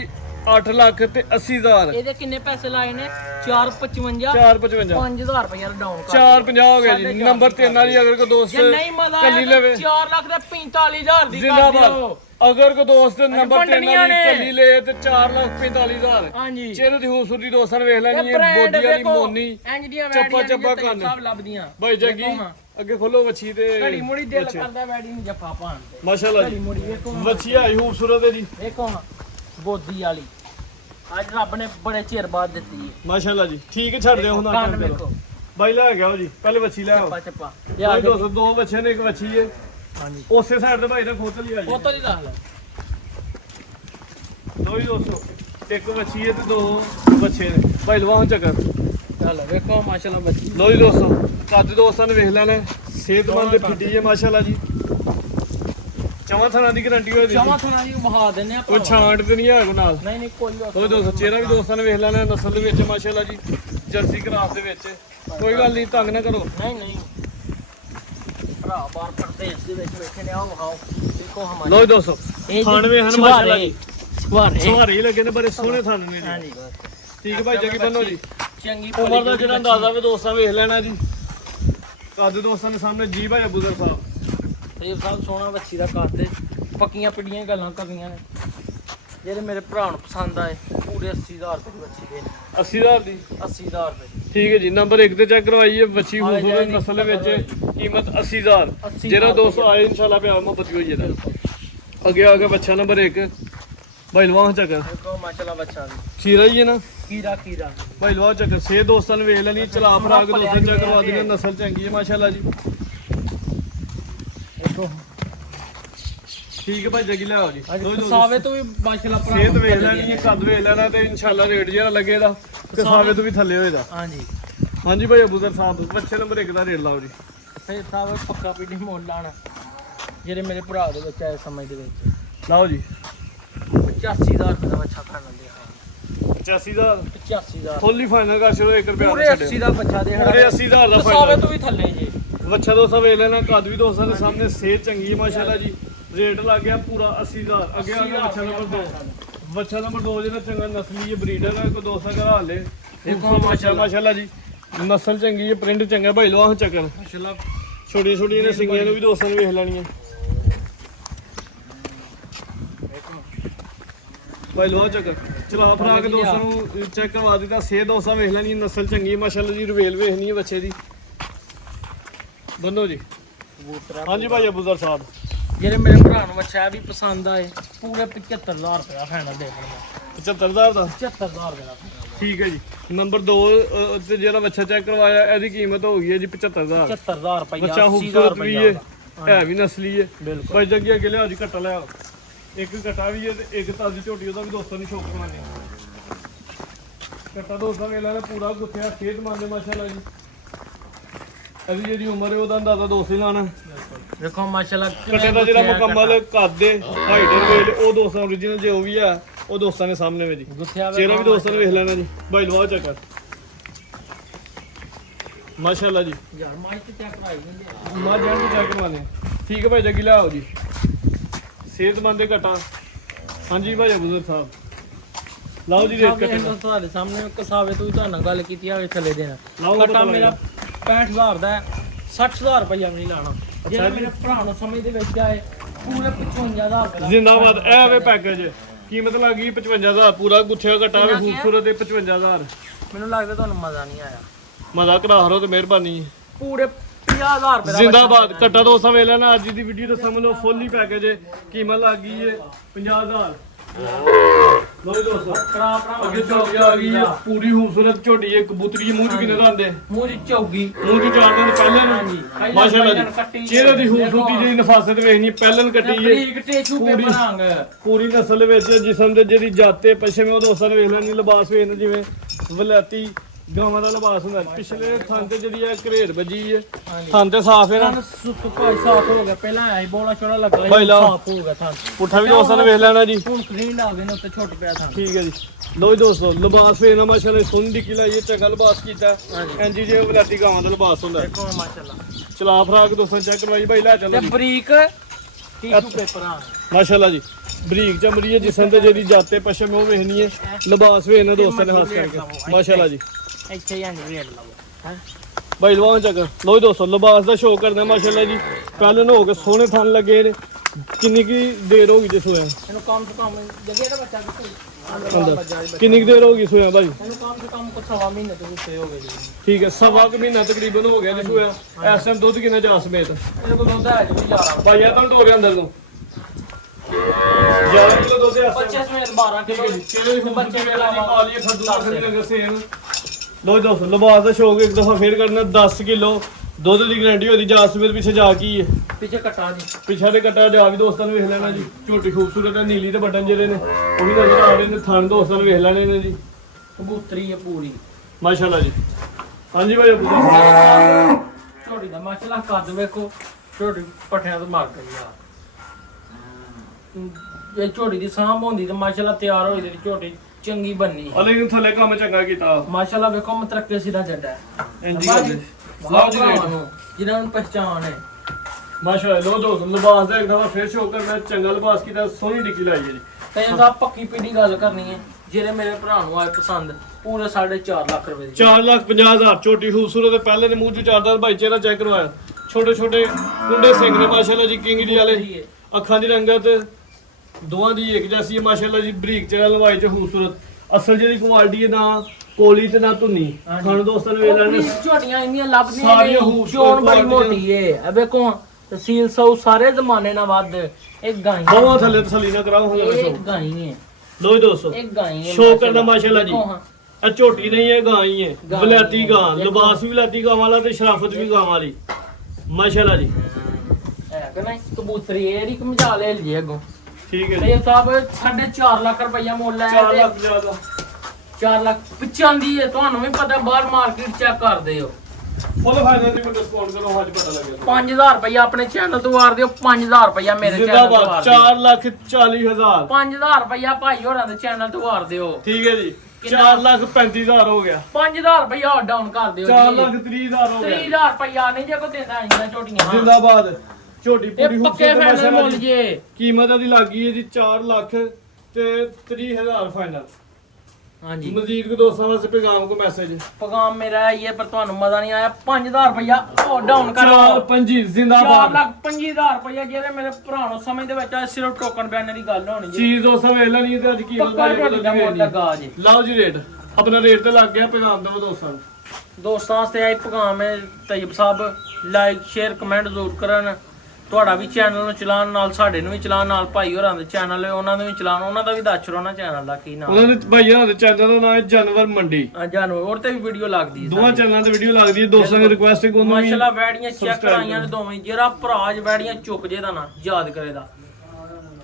8 ਲੱਖ ਤੇ 80,000 ਇਹਦੇ ਕਿੰਨੇ ਪੈਸੇ ਲਾਏ ਨੇ 455 455 5000 ਰੁਪਏ ਡਾਊਨ ਕਰ 450 ਹੋ ਗਿਆ ਜੀ ਨੰਬਰ 3 ਵਾਲੀ ਅਗਰ ਕੋਈ ਦੋਸਤ ਜੇ ਨਹੀਂ ਮਜ਼ਾ ਕੱਲੀ ਆਇਆ ਲਵੇ 4 ਲੱਖ ਦੇ 45,000 ਦੀ ਕਰ ਜ਼ਿੰਦਾਬਾਦ ਦਿਓ। ਅਗਰ ਕੋਈ ਦੋਸਤ ਨੰਬਰ 3 ਵੰਡਣੀਆਂ ਵਾਲੀ ਨੇ। ਕੱਲੀ ਲੇ ਤੇ 4,45,000 ਹਾਂਜੀ ਚਿਹਰੇ ਦੀ ਖੂਬਸੂਰਤੀ ਦੋਸਤਾਂ ਨੇ ਵੇਖ ਤੇ ਲੈਣੀ ਹੈ brand ਬੋਡੀ ਵਾਲੀ ਦੇਖੋ, ਮੋਨੀ ਇੰਝ ਦੀਆਂ ਚੱਪਾ ਵੈੜੀਆਂ ਚੱਪਾ ਜਿਹੜੀਆਂ ਕੰਨ। ਸਭ ਲੱਭਦੀਆਂ ਭਾਈ ਜੱਗੀ ਦੇਖੋ ਹਾਂ। ਅੱਗੇ ਖੋਲੋ ਵੱਛੀ ਤੇ ਘੜੀ ਮੁੜੀ ਦਿਲ ਬੱਚੇ। ਕਰਦਾ ਵੈੜੀ ਨੂੰ ਜੱਫਾ ਪਾਣ ਤੇ ਮਾਸ਼ਾਅੱਲਾ ਘੜੀ ਜੀ ਮੁੜੀ ਵੇਖੋ ਹਾਂ। ਵੱਛੀ ਆਈ ਖੂਬਸੂਰਤ ਹੈ ਜੀ ਦੇਖੋ ਹਾਂ ਬੋਦੀ ਵਾਲੀ ਅੱਜ ਰੱਬ ਨੇ ਬੜੇ ਚਿਰ ਬਾਅਦ ਦਿੱਤੀ ਹੈ ਮਾਸ਼ਾਅੱਲਾ ਜੀ ਠੀਕ ਹੈ ਛੱਡ ਦਿਓ ਹੁਣ ਕੰਨ ਆਪਾਂ ਵੇਖੋ ਬਾਈ ਲੈ ਗਿਆ ਜੀ ਪਹਿਲੇ ਵੱਛੀ ਲੈ ਆਓ ਚੱਪਾ ਚੱਪਾ ਭਾਈ ਦੋਸਤੋ ਦੋ ਵੱਛੇ ਨੇ ਇੱਕ ਵੱਛੀ ਹੈ ਹਾਂਜੀ ਉਸੇ ਸਾਈਡ ਤੇ ਭਾਈ ਦਾ ਖੋਤਲ ਹੀ ਆ ਜੀ ਫੋਟੋ ਦੀ ਦੱਸ ਲੈ ਦੋ ਹੀ ਦੋਸਤੋ ਇੱਕ ਵੱਛੀ ਹੈ ਤੇ ਦੋ ਵੱਛੇ ਨੇ ਭਾਈ ਲਵਾਓ ਚੱਕਰ ਚੱਲ ਵੇਖੋ ਮਾਸ਼ਾਅੱਲਾ ਬੱਚੀ ਲੋ ਜੀ ਦੋਸਤੋ ਕੱਦ ਦੋਸਤਾਂ ਨੇ ਵੇਖ ਲੈਣਾ ਸਿਹਤਮੰਦ ਤੇ ਫਿੱਟੀ ਹੈ ਮਾਸ਼ਾਅੱਲਾ ਜੀ ਚਵਾਂ ਥਾਂ ਦੀ ਗਾਰੰਟੀ ਹੋਈ ਚਵਾਂ ਥਾਂ ਦੀ ਮਹਾ ਦਿੰਨੇ ਆ ਕੋਈ ਛਾਂਟ ਤੇ ਨਹੀਂ ਹੈ ਕੋ ਨਾਲ ਨਹੀਂ ਨਹੀਂ ਕੋਈ ਲੋ ਦੋਸਤੋ ਚਿਹਰਾ ਵੀ ਦੋਸਤਾਂ ਨੇ ਵੇਖ ਲੈਣਾ ਨਸਲ ਦੇ ਵਿੱਚ ਮਾਸ਼ਾਅੱਲਾ ਜੀ ਜਰਸੀ ਕਰਾਸ ਦੇ ਵਿੱਚ ਕੋਈ ਗੱਲ ਨਹੀਂ ਤੰਗ ਨਾ ਕਰੋ ਨਹੀਂ ਨਹੀਂ ਭਰਾ ਬਾਰ ਪ੍ਰਦੇਸ਼ ਦੇ ਵਿੱਚ ਬੈਠੇ ਨੇ ਆਓ ਆਓ ਦੇਖੋ ਹਮਾਰੇ ਲੋ ਜੀ ਦੋਸਤੋ ਇਹ ਖਾਣਵੇਂ ਹਨ ਮਾਸ਼ਾਅੱਲਾ ਜੀ ਸਵਾਰੇ ਸੁਹਾਰੇ ਹੀ ਲੱਗੇ ਨੇ ਬੜੇ ਸੋਹਣੇ ਥਾਣ ਨੇ ਜੀ ਹਾਂਜੀ ਠੀਕ ਹੈ ਭਾਈ ਜੱਗੀ ਬੰਨੋ ਜੀ ਚੰਗੀ ਉਮਰ ਦਾ ਜਿਹੜਾ ਅੰਦਾਜ਼ਾ ਵੀ ਦੋਸਤਾਂ ਵੇਖ ਲੈਣਾ ਜੀ ਕੱਦ ਦੋਸਤਾਂ ਦੇ ਸਾਹਮਣੇ ਜੀ ਭਾਈ ਅਬੂਜ਼ਰ ਸਾਹਿਬ ਤੇਰੇ ਸਾਹਿਬ ਸੋਹਣਾ ਬੱਚੀ ਦਾ ਕਾਤੇ ਪੱਕੀਆਂ ਪਿੜੀਆਂ ਗੱਲਾਂ ਕਰਨੀਆਂ ਨੇ ਜਿਹੜੇ ਮੇਰੇ ਭਰਾ ਨੂੰ ਪਸੰਦ ਆਏ ਪੂਰੇ 80,000 ਰੁਪਏ ਦੀ ਬੱਚੀ ਦੇ 80,000 ਦੀ 80,000 ਰੁਪਏ ਦੀ। ਠੀਕ ਹੈ ਜੀ ਨੰਬਰ 1 ਤੇ ਚੈੱਕ ਕਰਵਾਈਏ ਬੱਚੀ ਖੂਬਸੂਰਤ ਨਸਲ ਦੇ ਵਿੱਚ ਕੀਮਤ 80,000 ਜਿਹੜਾ ਦੋਸਤ ਆਏ ਇਨਸ਼ਾਅੱਲਾ ਪਿਆਰ ਮੁਹੱਬਤ ਹੋਈ ਇਹਦਾ ਅੱਗੇ ਆ ਗਿਆ ਬੱਚਾ ਨੰਬਰ 1 ਭਾਈ ਲਵਾਂ ਚੱਕਰ ਦੇਖੋ ਮਾਸ਼ਾਅੱਲਾ ਬੱਚਾ ਵੀ ਖੀਰਾ ਹੀ ਹੈ ਨਾ ਕੀਰਾ ਕੀਰਾ ਭਾਈ ਲਵਾਂ ਚੱਕਰ ਸੇ ਦੋਸਤਾਂ ਨੇ ਵੇਖ ਲੈਣੀ ਚਲਾ ਫਰਾ ਕੇ ਦੋਸਤਾਂ ਚੈੱਕ ਕਰਵਾ ਦੇਣੀ ਨਸਲ ਚੰਗੀ ਹੈ ਮਾਸ਼ਾਅੱਲਾ ਜੀ ਦੇਖੋ ਠੀਕ ਹੈ ਭਾਈ ਜੱਗੀ ਲੈ ਆਓ ਜੀ ਕਸਾਵੇ ਤੋਂ ਵੀ ਮਾਸ਼ਾਅੱਲਾ ਭਰਾ ਸਿਹਤ ਵੇਖ ਲੈਣੀ ਹੈ ਕੱਦ ਵੇਖ ਲੈਣਾ ਤੇ ਇਨਸ਼ਾਅੱਲਾ ਰੇਟ ਜਿਹੜਾ ਲੱਗੇਗਾ ਕਸਾਵੇ ਤੋਂ ਵੀ ਥੱਲੇ ਹੋਏਗਾ ਹਾਂਜੀ ਹਾਂਜੀ ਭਾਈ ਅਬੂਜ਼ਰ ਸਾਹਿਬ ਬੱਚੇ ਨੰਬਰ 1 ਦਾ ਰੇਟ ਲਾਓ ਜੀ ਫਿਰ ਸਾਹਿਬ ਪੱਕਾ ਪੀੜੀ ਮੁੱਲ ਲਾਣਾ ਜਿਹੜੇ ਮੇਰੇ ਭਰਾ ਦੇ ਵਿੱਚ ਆਏ ਸਮਝ ਦੇ ਵਿੱਚ ਲਾਓ ਜੀ 85,000 ਰੁਪਏ ਦਾ ਬੱਚਾ ਖਾਣ ਲੱਗੇ 85,000 85,000 ਫੁੱਲੀ ਫਾਈਨਲ ਕਰ ਛੜੋ 1 ਰੁਪਿਆ ਪੂਰੇ 80 ਦਾ ਬੱਚਾ ਦੇ ਪੂਰੇ 80,000 ਦਾ ਕਸਾਵੇ ਫਾਈਨਲ ਤੋਂ ਵੀ ਥੱਲੇ ਜੇ ਬੱਚਾ ਦੋਸਤਾਂ ਵੇਖ ਲੈਣਾ ਕੱਦ ਵੀ ਦੋਸਤਾਂ ਦੇ ਸਾਹਮਣੇ ਸਿਹਤ ਚੰਗੀ ਹੈ ਮਾਸ਼ਾਅੱਲਾ ਜੀ ਰੇਟ ਲੱਗ ਗਿਆ ਪੂਰਾ 80,000 ਅੱਗੇ ਆ ਗਿਆ ਬੱਚਾ ਨੰਬਰ 2 ਬੱਚਾ ਨੰਬਰ 2 ਜਿਹੜਾ ਚੰਗਾ ਨਸਲੀ ਹੈ ਬਰੀਡਰ ਹੈ ਕੋਈ ਦੋਸਤਾਂ ਘਰ ਹਾਲੇ ਦੇਖੋ ਮਾਸ਼ਾਅੱਲਾ ਜੀ ਨਸਲ ਚੰਗੀ ਹੈ ਪ੍ਰਿੰਟ ਚੰਗਾ ਭਾਈ ਲੋ ਆਹ ਚੱਕਰ ਮਾਸ਼ਾਅੱਲਾ ਛੋਟੀਆਂ ਛੋਟੀਆਂ ਨੇ ਸਿੰਗੀਆਂ ਨੂੰ ਵੀ ਦੋਸਤਾਂ ਨੇ ਵੇਖ ਲੈਣੀਆਂ ਭਾਈ ਲੋ ਚੱਕ ਚਲਾ ਫਰਾ ਕੇ ਦੋਸਤਾਂ ਨੂੰ ਚੈੱਕ ਕਰਵਾ ਦਿੱਤਾ। ਸੇ ਦੋਸਤਾਂ ਵੇਖ ਲੈਣੀ, ਨਸਲ ਚੰਗੀ ਮਾਸ਼ਾਅੱਲਾ ਜੀ। ਰਵੇਲ ਵੇਖਣੀ ਹੈ ਬੱਚੇ ਦੀ। ਬੰਨੋ ਜੀ। ਹਾਂਜੀ ਭਾਈ ਅਬੂਜ਼ਰ ਸਾਹਿਬ, ਜਿਹੜੇ ਮੇਰੇ ਭਰਾ ਨੂੰ ਬੱਚਾ ਵੀ ਪਸੰਦ ਆਏ ਪੂਰੇ 75000 ਰੁਪਏ ਫਾਈਨਲ ਦੇ ਦੇਣਾ। 75000 ਦਾ 75000 ਰੁਪਏ ਦਾ ਠੀਕ ਹੈ ਜੀ। ਨੰਬਰ 2 ਤੇ ਜਿਹੜਾ ਬੱਚਾ ਚੈੱਕ ਕਰਵਾਇਆ ਇਹਦੀ ਕੀਮਤ ਹੋ ਗਈ ਹੈ ਜੀ 75000। 75000 ਰੁਪਏ ਬੱਚਾ ਖੂਬਸੂਰਤ ਵੀ ਹੈ ਵੀ ਨਸਲੀ ਹੈ। ਬਿਲਕੁਲ ਭਾਈ ਜੱਗੀ ਅੱਗੇ ਲਿਆ ਜੀ ਘੱਟਾ ਲਿਆ। ਇੱਕ ਘਟਾ ਵੀ ਹੈ ਤੇ ਇੱਕ ਤਾਜ਼ੀ ਝੋਟੀ, ਉਹਦਾ ਵੀ ਦੋਸਤਾਂ ਨੂੰ ਸ਼ੌਕ ਕਰਾਉਣੇ। ਘਟਾ ਦੋਸਤਾਂ ਵੇਲਾ ਨੇ ਪੂਰਾ ਗੁੱਥਿਆ, ਸਿਹਤਮੰਦ ਮਾਸ਼ਾਅੱਲਾ ਜੀ। ਇਹਦੀ ਜਿਹੜੀ ਉਮਰ ਹੈ ਉਹਦਾ ਅੰਦਾਜ਼ਾ ਦੋਸਤ ਹੀ ਲਾਣਾ। ਦੇਖੋ ਮਾਸ਼ਾਅੱਲਾ ਘਟੇ ਦਾ ਜਿਹੜਾ ਮੁਕੰਮਲ ਕੱਦ ਦੇ ਹਾਈਡਰ ਵੇਲ ਉਹ ਦੋਸਤਾਂ ਓਰੀਜਨਲ ਜੋ ਵੀ ਆ ਉਹ ਦੋਸਤਾਂ ਦੇ ਸਾਹਮਣੇ ਵੇ ਜੀ। ਚਿਹਰਾ ਵੀ ਦੋਸਤਾਂ ਨੇ ਵੇਖ ਲੈਣਾ ਜੀ। ਭਾਈ ਲਵਾ ਚੱਕਰ ਮਾਸ਼ਾਅੱਲਾ ਜੀ। ਯਾਰ ਮਾਈ ਤੇ ਚੈੱਕ ਕਰਾਈ ਜਾਂਦੇ ਮਾਂ ਜਾਨ ਨੂੰ ਚੈੱਕ ਕਰਵਾਣੇ। ਠੀਕ ਹੈ ਭਾਈ ਜੱਗੀ ਲਿਆਓ ਜੀ। ਸਿਹਤਮੰਦ ਦੇ ਘਟਾ। ਹਾਂਜੀ ਭਾਈ ਅਬੂਜ਼ਰ ਸਾਹਿਬ ਲਾਓ ਜੀ ਰੇਟ ਕੱਟੇ ਦਾ। ਤੁਹਾਡੇ ਸਾਹਮਣੇ ਕਸਾਵੇ ਤੂੰ ਤੁਹਾਡੇ ਨਾਲ ਗੱਲ ਕੀਤੀ ਆਵੇ ਥੱਲੇ ਦੇਣਾ। ਲਾਓ ਘਟਾ ਮੇਰਾ 65000 ਦਾ ਹੈ, 60000 ਰੁਪਇਆ ਵੀ ਨਹੀਂ ਲਾਣਾ। ਜਿਹੜਾ ਮੇਰੇ ਭਰਾ ਨੂੰ ਸਮਝ ਦੇ ਵਿੱਚ ਆਏ ਪੂਰੇ 55000 ਰੁਪਏ ਦਾ ਜ਼ਿੰਦਾਬਾਦ। ਇਹ ਵੇ ਪੈਕੇਜ ਕੀਮਤ ਲੱਗ ਗਈ 55000। ਪੂਰਾ ਗੁੱਥਿਆ ਘਟਾ ਵੀ ਖੂਬਸੂਰਤ ਤੇ 55000। ਮੈਨੂੰ ਲੱਗਦਾ ਤੁਹਾਨੂੰ ਮਜ਼ਾ ਨਹੀਂ ਆਇਆ। ਮਜ਼ਾ ਕਰਾ ਹਰੋ ਤੇ ਮਿਹਰਬਾਨੀ। ਪੂਰੇ 50000 ਰੁਪਏ ਦਾ ਜ਼ਿੰਦਾਬਾਦ। ਘਟਾ ਦੋਸਤਾਂ ਵੇਲੇ ਨਾ ਅੱਜ ਦੀ ਵੀਡੀਓ ਦਾ ਸਮਝ ਲਓ ਫੁੱਲ ਹੀ ਪੈਕੇਜ ਹੈ। ਕੀਮਤ ਲੱਗ ਗਈ ਹੈ 50000। ਲੋ ਦੋਸਤੋ ਅੱਗੇ ਝੋਟੀ ਆ ਗਈ ਹੈ ਪੂਰੀ ਖੂਬਸੂਰਤ ਝੋਟੀ ਹੈ। ਕਬੂਤਰੀ ਮੂੰਹ ਚ ਕਿੰਨੇ ਦਾ ਆਂਦੇ? ਮੂੰਹ ਚ ਝੋਗੀ ਮੂੰਹ ਚ 4 ਦਿਨ ਪਹਿਲਾਂ ਨੂੰ ਮਾਸ਼ਾਅੱਲਾ ਜੀ। ਚਿਹਰੇ ਦੀ ਖੂਬਸੂਰਤੀ ਜਿਹੜੀ ਨਫਾਸਤ ਵੇਖਣੀ ਪਹਿਲਾਂ ਕੱਟੀ ਹੈ। ਬਰੀਕ ਟੇਚੂ ਪੇਪਰ ਰੰਗ ਪੂਰੀ ਨਸਲ ਵਿੱਚ ਜਿਸਮ ਦੇ ਜਿਹੜੀ ਜਾਤੇ ਪਛਮੇ ਉਹ ਦੋਸਤਾਂ ਨੇ ਵੇਖ ਲੈਣੀ। ਲਿਬਾਸ ਵੇਖਣਾ ਜਿਵੇਂ ਵਲੈਤੀ ਗਾਵਾਂ ਦਾ ਲਿਬਾਸ ਹੁੰਦਾ। ਪਿਛਲੇ ਥਾਂ ਤੇ ਜਿਹੜੀ ਹੈ ਘਰੇੜ ਵੱਜੀ ਹੈ। ਥਾਂ ਤੇ ਸਾਫ਼ ਹੈ ਨਾ, ਸੁੱਕ ਭਾਈ ਸਾਫ ਹੋ ਗਿਆ। ਪਹਿਲਾਂ ਆਇਆ ਬੋਲਾ ਛੋੜਾ ਲੱਗਾ ਭਾਈ ਲਓ। ਸਾਫ ਹੋ ਗਿਆ ਥਾਂ। ਪੁੱਠਾ ਵੀ ਦੋਸਤਾਂ ਨੇ ਵੇਖ ਲੈਣਾ ਜੀ। ਹੁਣ ਸਕਰੀਨ ਲਾ ਦੇਣਾ ਉੱਤੇ ਛੋਟ ਪਿਆ ਥਾਂ। ਠੀਕ ਹੈ ਜੀ। ਲੋ ਜੀ ਦੋਸਤੋ ਲਿਬਾਸ ਵੇਖਣਾ ਮਾਸ਼ਾਅੱਲਾ ਸੋਹਣੀ ਟਿੱਕੀ ਲਾਈ, ਚੰਗਾ ਲਿਬਾਸ ਕੀਤਾ। ਇੰਜੀ ਜੇ ਵਲੈਤੀ ਗਾਵਾਂ ਦਾ ਲਿਬਾਸ ਹੁੰਦਾ। ਦੇਖੋ ਮਾਸ਼ਾਅੱਲਾ ਚਲਾ ਫਰਾਕ ਦੋਸਤਾਂ ਚੈੱਕ ਕਰਵਾਈ ਭਾਈ ਲੈ ਚੱਲੋ ਤੇ ਜੀ। ਬਰੀਕ ਟੀਸ਼ੂ ਪੇਪਰ ਆ ਮਾਸ਼ਾਅੱਲਾ ਜੀ। ਬਰੀਕ ਚਮੜੀ ਹੈ ਜਿਸਮ ਤੇ ਜਿਹੜੀ ਜਾਤੇ ਪਛਮ ਉਹ ਵੇਖਣੀ ਹੈ। ਲਿਬਾਸ ਵੇਖਣਾ ਦੋਸਤਾਂ ਨੇ ਖਾਸ ਕਰਕੇ ਮਾਸ਼ਾਅੱਲਾ ਜੀ। ਇੱਥੇ ਹੀ ਆਂਦੇ ਵੇਖ ਲਓ ਹੈ ਭਾਈ ਲਵਾਂ ਚੱਕ ਲੋ ਜੀ ਦੋਸਤੋ ਲਿਬਾਸ ਦਾ ਸ਼ੌਕ ਕਰਦਾ ਮਾਸ਼ਾਅੱਲਾ ਜੀ। ਪਹਿਲਾਂ ਨੂੰ ਹੋ ਕੇ ਸੋਹਣੇ ਥਣ ਲੱਗੇ ਨੇ। ਕਿੰਨੀ ਕੀ ਦੇਰ ਹੋ ਗਈ ਜੇ ਸੋਇਆ? ਇਹਨੂੰ ਕੰਮ ਤੋਂ ਕੰਮ ਜਗੇ ਦਾ ਬੱਚਾ ਕਿੰਨੀ ਕੁ ਦੇਰ ਹੋ ਗਈ ਸੋਇਆ ਭਾਈ? ਇਹਨੂੰ ਕੰਮ ਤੋਂ ਕੰਮ ਕੋ 1.5 ਮਹੀਨੇ ਤੋਂ ਉੱਤੇ ਹੋ ਗਏ ਜੀ। ਠੀਕ ਹੈ, ਸਵਾ ਕੁ ਮਹੀਨਾ ਤਕਰੀਬਨ ਹੋ ਗਿਆ ਜੀ ਸੋਇਆ। ਇਸ ਟਾਈਮ ਦੁੱਧ ਕਿੰਨਾ ਜਾ ਸਮੇਤ? ਇਹਦੇ ਕੋਲ ਦੁੱਧ ਹੈ ਜੀ 11 ਭਾਈ ਇਹ ਤਾਂ ਢੋਰੇ ਅੰਦਰ ਨੂੰ 11 ਕਿਲੋ ਦੁੱਧ ਹੈ ਇਸ ਬੱਚੇ ਟਾਈਮ। ਸਮੇਤ 12 ਕਿਲੋ ਕਿਹੜੇ ਦੀ ਬੱਚੇ ਵੇਲਾ ਦੀ ਪਾ ਲਈ ਖੱਦੂ ਲੱਗ ਨਹੀਂ ਸੇਮ। ਲੋ ਜੀ ਦੋਸਤੋ ਲਿਬਾਸ ਦਾ ਸ਼ੌਕ ਇੱਕ ਦਫਾ ਫੇਰ ਕਰਨਾ। 10 ਕਿਲੋ ਦੁੱਧ ਦੀ ਗਰੰਟੀ ਹੋਦੀ ਜਾ ਸਮੇਤ। ਪਿੱਛੇ ਜਾ ਕੀ ਹੈ? ਪਿੱਛੇ ਕਟਾ ਜੀ ਪਿਛਾ ਦੇ ਕੱਟਾ ਜਾ ਵੀ ਦੋਸਤਾਂ ਨੂੰ ਵੇਖ ਲੈਣਾ ਜੀ। ਝੋਟੀ ਖੂਬਸੂਰਤ ਹੈ, ਨੀਲੀ ਤੇ ਬਟਨ ਜਿਹੜੇ ਨੇ ਉਹ ਵੀ ਨਜ਼ਰ ਆ ਰਹੇ ਨੇ। ਥਣ ਦੋਸਤਾਂ ਨੂੰ ਵੇਖ ਲੈਣੇ ਨੇ ਜੀ। ਕਬੂਤਰੀ ਹੈ ਪੂਰੀ ਮਾਸ਼ਾਅੱਲਾ ਜੀ। ਹਾਂਜੀ ਭਾਈ ਝੋਟੀ ਦਾ ਮਾਸ਼ਾਅੱਲਾ ਕੱਦ ਵੇਖੋ। ਝੋਟੀ ਪੱਠਿਆਂ ਤੋਂ ਮਾਰ ਗਈ ਆ। ਜੇ ਝੋਟੀ ਦੀ ਸਾਂਭ ਹੁੰਦੀ ਤੇ ਮਾਸ਼ਾਅੱਲਾ ਤਿਆਰ ਹੋਈ ਤੇ ਝੋਟੀ ਚੰਗੀ ਬੰਨੀ। ਅਲੇ ਨੂੰ ਥੱਲੇ ਕੰਮ ਚੰਗਾ ਕੀਤਾ ਮਾਸ਼ਾਅੱਲਾ ਵੇਖੋ ਮਤਰੱਕੇ ਸਿੱਧਾ ਜੱਡਾ ਹੈ। ਇੰਜੀ ਕਰਦੇ ਵਾਹ ਜੀ ਜਿਨ੍ਹਾਂ ਨੂੰ ਪਛਾਣ ਹੈ। ਮਾਸ਼ਾਅੱਲਾ। ਲੋ ਦੋਸਤੋ ਲਿਬਾਸ ਦਾ ਇੱਕ ਦਫਾ ਫੇਰ ਸ਼ੌਕ ਕਰਨਾ। ਚੰਗਾ ਲਿਬਾਸ ਕੀਤਾ, ਸੋਹਣੀ ਟਿੱਕੀ ਲਾਈ ਹੈ ਜੀ। ਤੇ ਸਾਹਿਬ ਪੱਕੀ ਪੀੜੀ ਗੱਲ ਕਰਨੀ ਹੈ। ਜਿਹੜੇ ਮੇਰੇ ਭਰਾ ਨੂੰ ਆਏ ਪਸੰਦ ਪੂਰੇ 4.5 ਲੱਖ ਰੁਪਏ ਦੀ 4,50,000 ਝੋਟੀ ਖੂਬਸੂਰਤ ਹੈ। ਪਹਿਲੇ ਨੇ ਮੂੰਹ ਚ ਚਾਰਦਾ ਭਾਈ ਚਿਹਰਾ ਚੈੱਕ ਕਰਵਾਇਆ। ਛੋਟੇ ਛੋਟੇ ਕੁੰਡੇ ਸਿੰਘ ਨੇ ਮਾਸ਼ਾਅੱਲਾ ਜੀ। ਕਿੰਗ ਡੀ ਵਾਲੇ ਅੱਖਾਂ ਦੀ ਰੰਗਤ ਦੋਵਾਂ ਦੀ ਇੱਕ ਜੈਸੀ ਹੈ ਮਾਸ਼ਾਅੱਲਾ ਜੀ। ਬਰੀਕ ਚਿਹਰਾ ਲਵਾਈ ਚ ਖੂਬਸੂਰਤ। ਅਸਲ ਜਿਹੜੀ ਕੁਆਲਿਟੀ ਹੈ ਨਾ ਕੋਲੀ ਤੇ ਨਾ ਧੁੰਨੀ। ਖਾਣ ਦੋਸਤਾਂ ਨੂੰ ਵੇਖ ਲੈਣ ਝੋਟੀਆਂ ਇੰਨੀਆਂ ਲੱਭਦੀਆਂ ਸਾਰੀਆਂ ਨੇ। ਖੂਬਸੂਰਤ ਚੋਣ ਬੜੀ ਕੁਆਲਿਟੀਆਂ। ਮੋਟੀ ਏ। ਆ ਵੇਖੋ ਤਹਿਸੀਲ ਸੌ ਸਾਰੇ ਜ਼ਮਾਨੇ ਨਾਲ ਵੱਧ ਇੱਕ ਗਾਈ ਬਾਹਾਂ ਥੱਲੇ ਤਸੱਲੀ ਨਾ ਕਰਾਓ। ਇੱਕ ਗਾਈ ਹੈ। ਲੋ ਜੀ ਦੋਸਤੋ ਇੱਕ ਗਾਈ ਹੈ। ਸ਼ੌਕ ਕਰਨਾ ਮਾਸ਼ਾਅੱਲਾ ਜੀ। ਦੇਖੋ ਹਾਂ। ਇਹ ਝੋਟੀ ਨਹੀਂ ਹੈ, ਗਾਂ ਹੀ ਹੈ। ਵਲੈਤੀ ਗਾਂ, ਲਿਬਾਸ ਵੀ ਵਲੈਤੀ ਗਾਂ ਵਾਲਾ ਤੇ ਸ਼ਰਾਫਤ ਵੀ ਗਾਂ ਵਾਲੀ ਮਾਸ਼ਾਅੱਲਾ ਜੀ। ਹੈ ਕਿ ਨਹੀਂ ਕਬੂਤਰੀ ਇਹਦੀ ਕਮਜਾ ਲੈ ਲਈਏ ਅੱਗੋਂ। ਠੀਕ ਹੈ ਜੀ। ਤੇ ਸਾਹਿਬ 4.5 ਲੱਖ ਰੁਪਇਆ ਮੁੱਲ ਹੈ। 4,50,000 ਦਾ 4 ਲੱਖ ਪਿੱਛਾਂ ਦੀ ਹੈ। ਤੁਹਾਨੂੰ ਵੀ ਪਤਾ ਬਾਹਰ ਮਾਰਕੀਟ ਚੈੱਕ ਕਰਦੇ ਹੋ। ਫੁੱਲ ਫਾਇਦਾ ਦੀ ਮੈਂ ਡਿਸਕਾਊਂਟ ਕਰੋ। ਅੱਜ ਪਤਾ ਲੱਗਿਆ 5000 ਰੁਪਇਆ ਆਪਣੇ ਚੈਨਲ ਤੋਂ ਵਾਰ ਦਿਓ। 5000 ਰੁਪਇਆ ਮੇਰੇ ਚੈਨਲ ਤੋਂ ਜ਼ਿੰਦਾਬਾਦ। ਵਾਰ ਦਿਓ। 4,40,000 5000 ਰੁਪਇਆ ਭਾਈ ਹੋਰਾਂ ਦੇ ਚੈਨਲ ਤੋਂ ਵਾਰ ਦਿਓ। ਠੀਕ ਹੈ ਜੀ। 4,35,000 ਹੋ ਗਿਆ। 5000 ਰੁਪਇਆ ਡਾਊਨ ਕਰ ਦਿਓ। 4,30,000 ਹੋ ਗਿਆ। 3000 ਰੁਪਇਆ ਨਹੀਂ ਜੇ ਕੋਈ ਦਿੰਦਾ ਇੰਨੀਆਂ ਝੋਟੀਆਂ। ਜ਼ਿੰਦਾਬਾਦ। ਝੋਟੀ ਪੂਰੀ ਇਹ ਪੱਕੇ ਖੂਬਸੂਰਤ ਫਾਈਨਲ ਮਾਸ਼ਾਅੱਲਾ ਮੁੱਲ ਜੀ। ਜੇ ਕੀਮਤ ਇਹਦੀ ਲੱਗੀ ਹੈ ਜੀ 4,30,000 ਫਾਈਨਲ। ਹਾਂਜੀ ਮਜ਼ੀਦ ਕੋ ਦੋਸਤਾਂ ਵਾਸਤੇ ਪੈਗਾਮ ਕੋ ਮੈਸੇਜ ਪੈਗਾਮ ਮੇਰਾ ਇਹ ਹੈ, ਪਰ ਤੁਹਾਨੂੰ ਮਜ਼ਾ ਨਹੀਂ ਆਇਆ 5000 ਰੁਪਇਆ ਉਹ ਡਾਊਨ ਕਰੋ 4-5 ਜ਼ਿੰਦਾਬਾਦ 4,25,000 ਰੁਪਇਆ ਜਿਹੜੇ ਮੇਰੇ ਭਰਾ ਨੂੰ ਸਮਝ ਦੇ ਵਿੱਚ ਆ, ਸਿਰਫ ਟੋਕਨ ਬੈਨ ਦੀ ਗੱਲ ਹੋਣੀ ਜੀ ਚੀਜ਼ ਦੋਸਤਾਂ ਵੇਖ ਲੈਣੀ ਤੇ ਅੱਜ ਕੀ ਪੱਕਾ ਤੁਹਾਡੀ ਦਾ ਮੁੱਲ ਲੱਗਾ ਜੀ। ਲਓ ਜੀ ਰੇਟ ਆਪਣਾ ਰੇਟ ਤੇ ਲੱਗ ਗਿਆ ਪੈਗਾਮ ਦਵੋ ਦੋਸਤਾਂ ਨੂੰ। ਦੋਸਤਾਂ ਵਾਸਤੇ ਆਈ ਪੈਗਾਮ ਹੈ ਤੈਯਬ ਸਾਹਿਬ, ਲਾਈਕ ਸ਼ੇਅਰ ਕਮੈਂਟ ਜ਼ਰੂਰ ਕਰਨ। ਤੁਹਾਡਾ ਵੀ ਚੈਨਲ ਨੂੰ ਚਲਾਉਣ ਨਾਲ ਸਾਡੇ ਨੂੰ ਵੀ ਚਲਾਉਣ ਨਾਲ ਭਾਈ ਹੋਰਾਂ ਦੇ ਚੈਨਲ ਹੈ ਉਹਨਾਂ ਨੂੰ ਵੀ ਚਲਾਉਣ, ਉਹਨਾਂ ਦਾ ਵੀ ਦੱਸ ਰੋ ਨਾ ਚੈਨਲ ਦਾ ਕੀ ਨਾਮ। ਉਹਨਾਂ ਦੇ ਭਾਈਆਂ ਦੇ ਚੈਨਲ ਦਾ ਨਾਮ ਹੈ ਜਾਨਵਰ ਮੰਡੀ। ਜਾਨਵਰ ਹੋਰ ਤੇ ਵੀ ਵੀਡੀਓ ਲੱਗਦੀ ਹੈ, ਦੋਵਾਂ ਚੈਨਲਾਂ ਤੇ ਵੀਡੀਓ ਲੱਗਦੀ ਹੈ। ਦੋਸਤਾਂ ਦੀ ਰਿਕੁਐਸਟ ਹੈ ਕਿ ਉਹਨੂੰ ਵੀ ਮਾਸ਼ਾਅੱਲਾ ਵੈੜੀਆਂ ਚੈੱਕ ਕਰਾਈਆਂ ਨੇ ਦੋਵੇਂ। ਜਿਹੜਾ ਭਰਾ ਵੈੜੀਆਂ ਚੁੱਕ ਜੇ ਦਾ ਨਾ ਯਾਦ ਕਰੇ ਦਾ,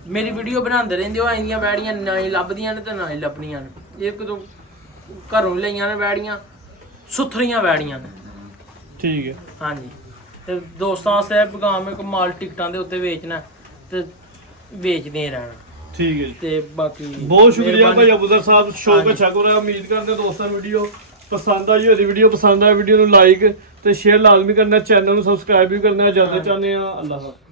ਮੇਰੀ ਵੀਡੀਓ ਬਣਾਉਂਦੇ ਰਹਿੰਦੇ ਹੋ, ਇੰਨੀਆਂ ਵੈੜੀਆਂ ਨਾ ਹੀ ਲੱਭਦੀਆਂ ਨੇ ਤੇ ਨਾ ਹੀ ਲੱਭਣੀਆਂ ਨੇ। ਇੱਕ ਦੋ ਘਰੋਂ ਲਈਆਂ ਨੇ ਵੈੜੀਆਂ, ਸੁਥਰੀਆਂ ਵੈੜੀਆਂ ਨੇ। ਠੀਕ ਹੈ ਹਾਂਜੀ ਤੇ ਦੋਸਤਾਂ ਵਾਸਤੇ ਪੈਗਾਮ ਇੱਕ ਮਾਲ ਟਿਕਟਾਂ ਦੇ ਉੱਤੇ ਵੇਚਣਾ ਤੇ ਵੇਚਦੇ ਰਹਿਣਾ। ਠੀਕ ਹੈ ਜੀ, ਤੇ ਬਾਕੀ ਬਹੁਤ ਸ਼ੁਕਰੀਆ ਭਾਈ ਅਬੂਦਰ ਸਾਹਿਬ, ਸ਼ੌਕ ਅੱਛਾ ਕਰ ਰਿਹਾ। ਉਮੀਦ ਕਰਦੇ ਹਾਂ ਦੋਸਤਾਂ ਨੂੰ ਵੀਡੀਓ ਪਸੰਦ ਆਈ ਹੋਵੇ। ਵੀਡੀਓ ਪਸੰਦ ਆਏ ਵੀਡੀਓ ਨੂੰ ਲਾਈਕ ਤੇ ਸ਼ੇਅਰ ਲਾਜ਼ਮੀ ਕਰਨਾ, ਚੈਨਲ ਨੂੰ ਸਬਸਕ੍ਰਾਈਬ ਵੀ ਕਰਨਾ। ਜਿਆਦਾ ਚਾਹੁੰਦੇ ਆ। ਅੱਲਾਹ ਹਾਫਿਜ਼।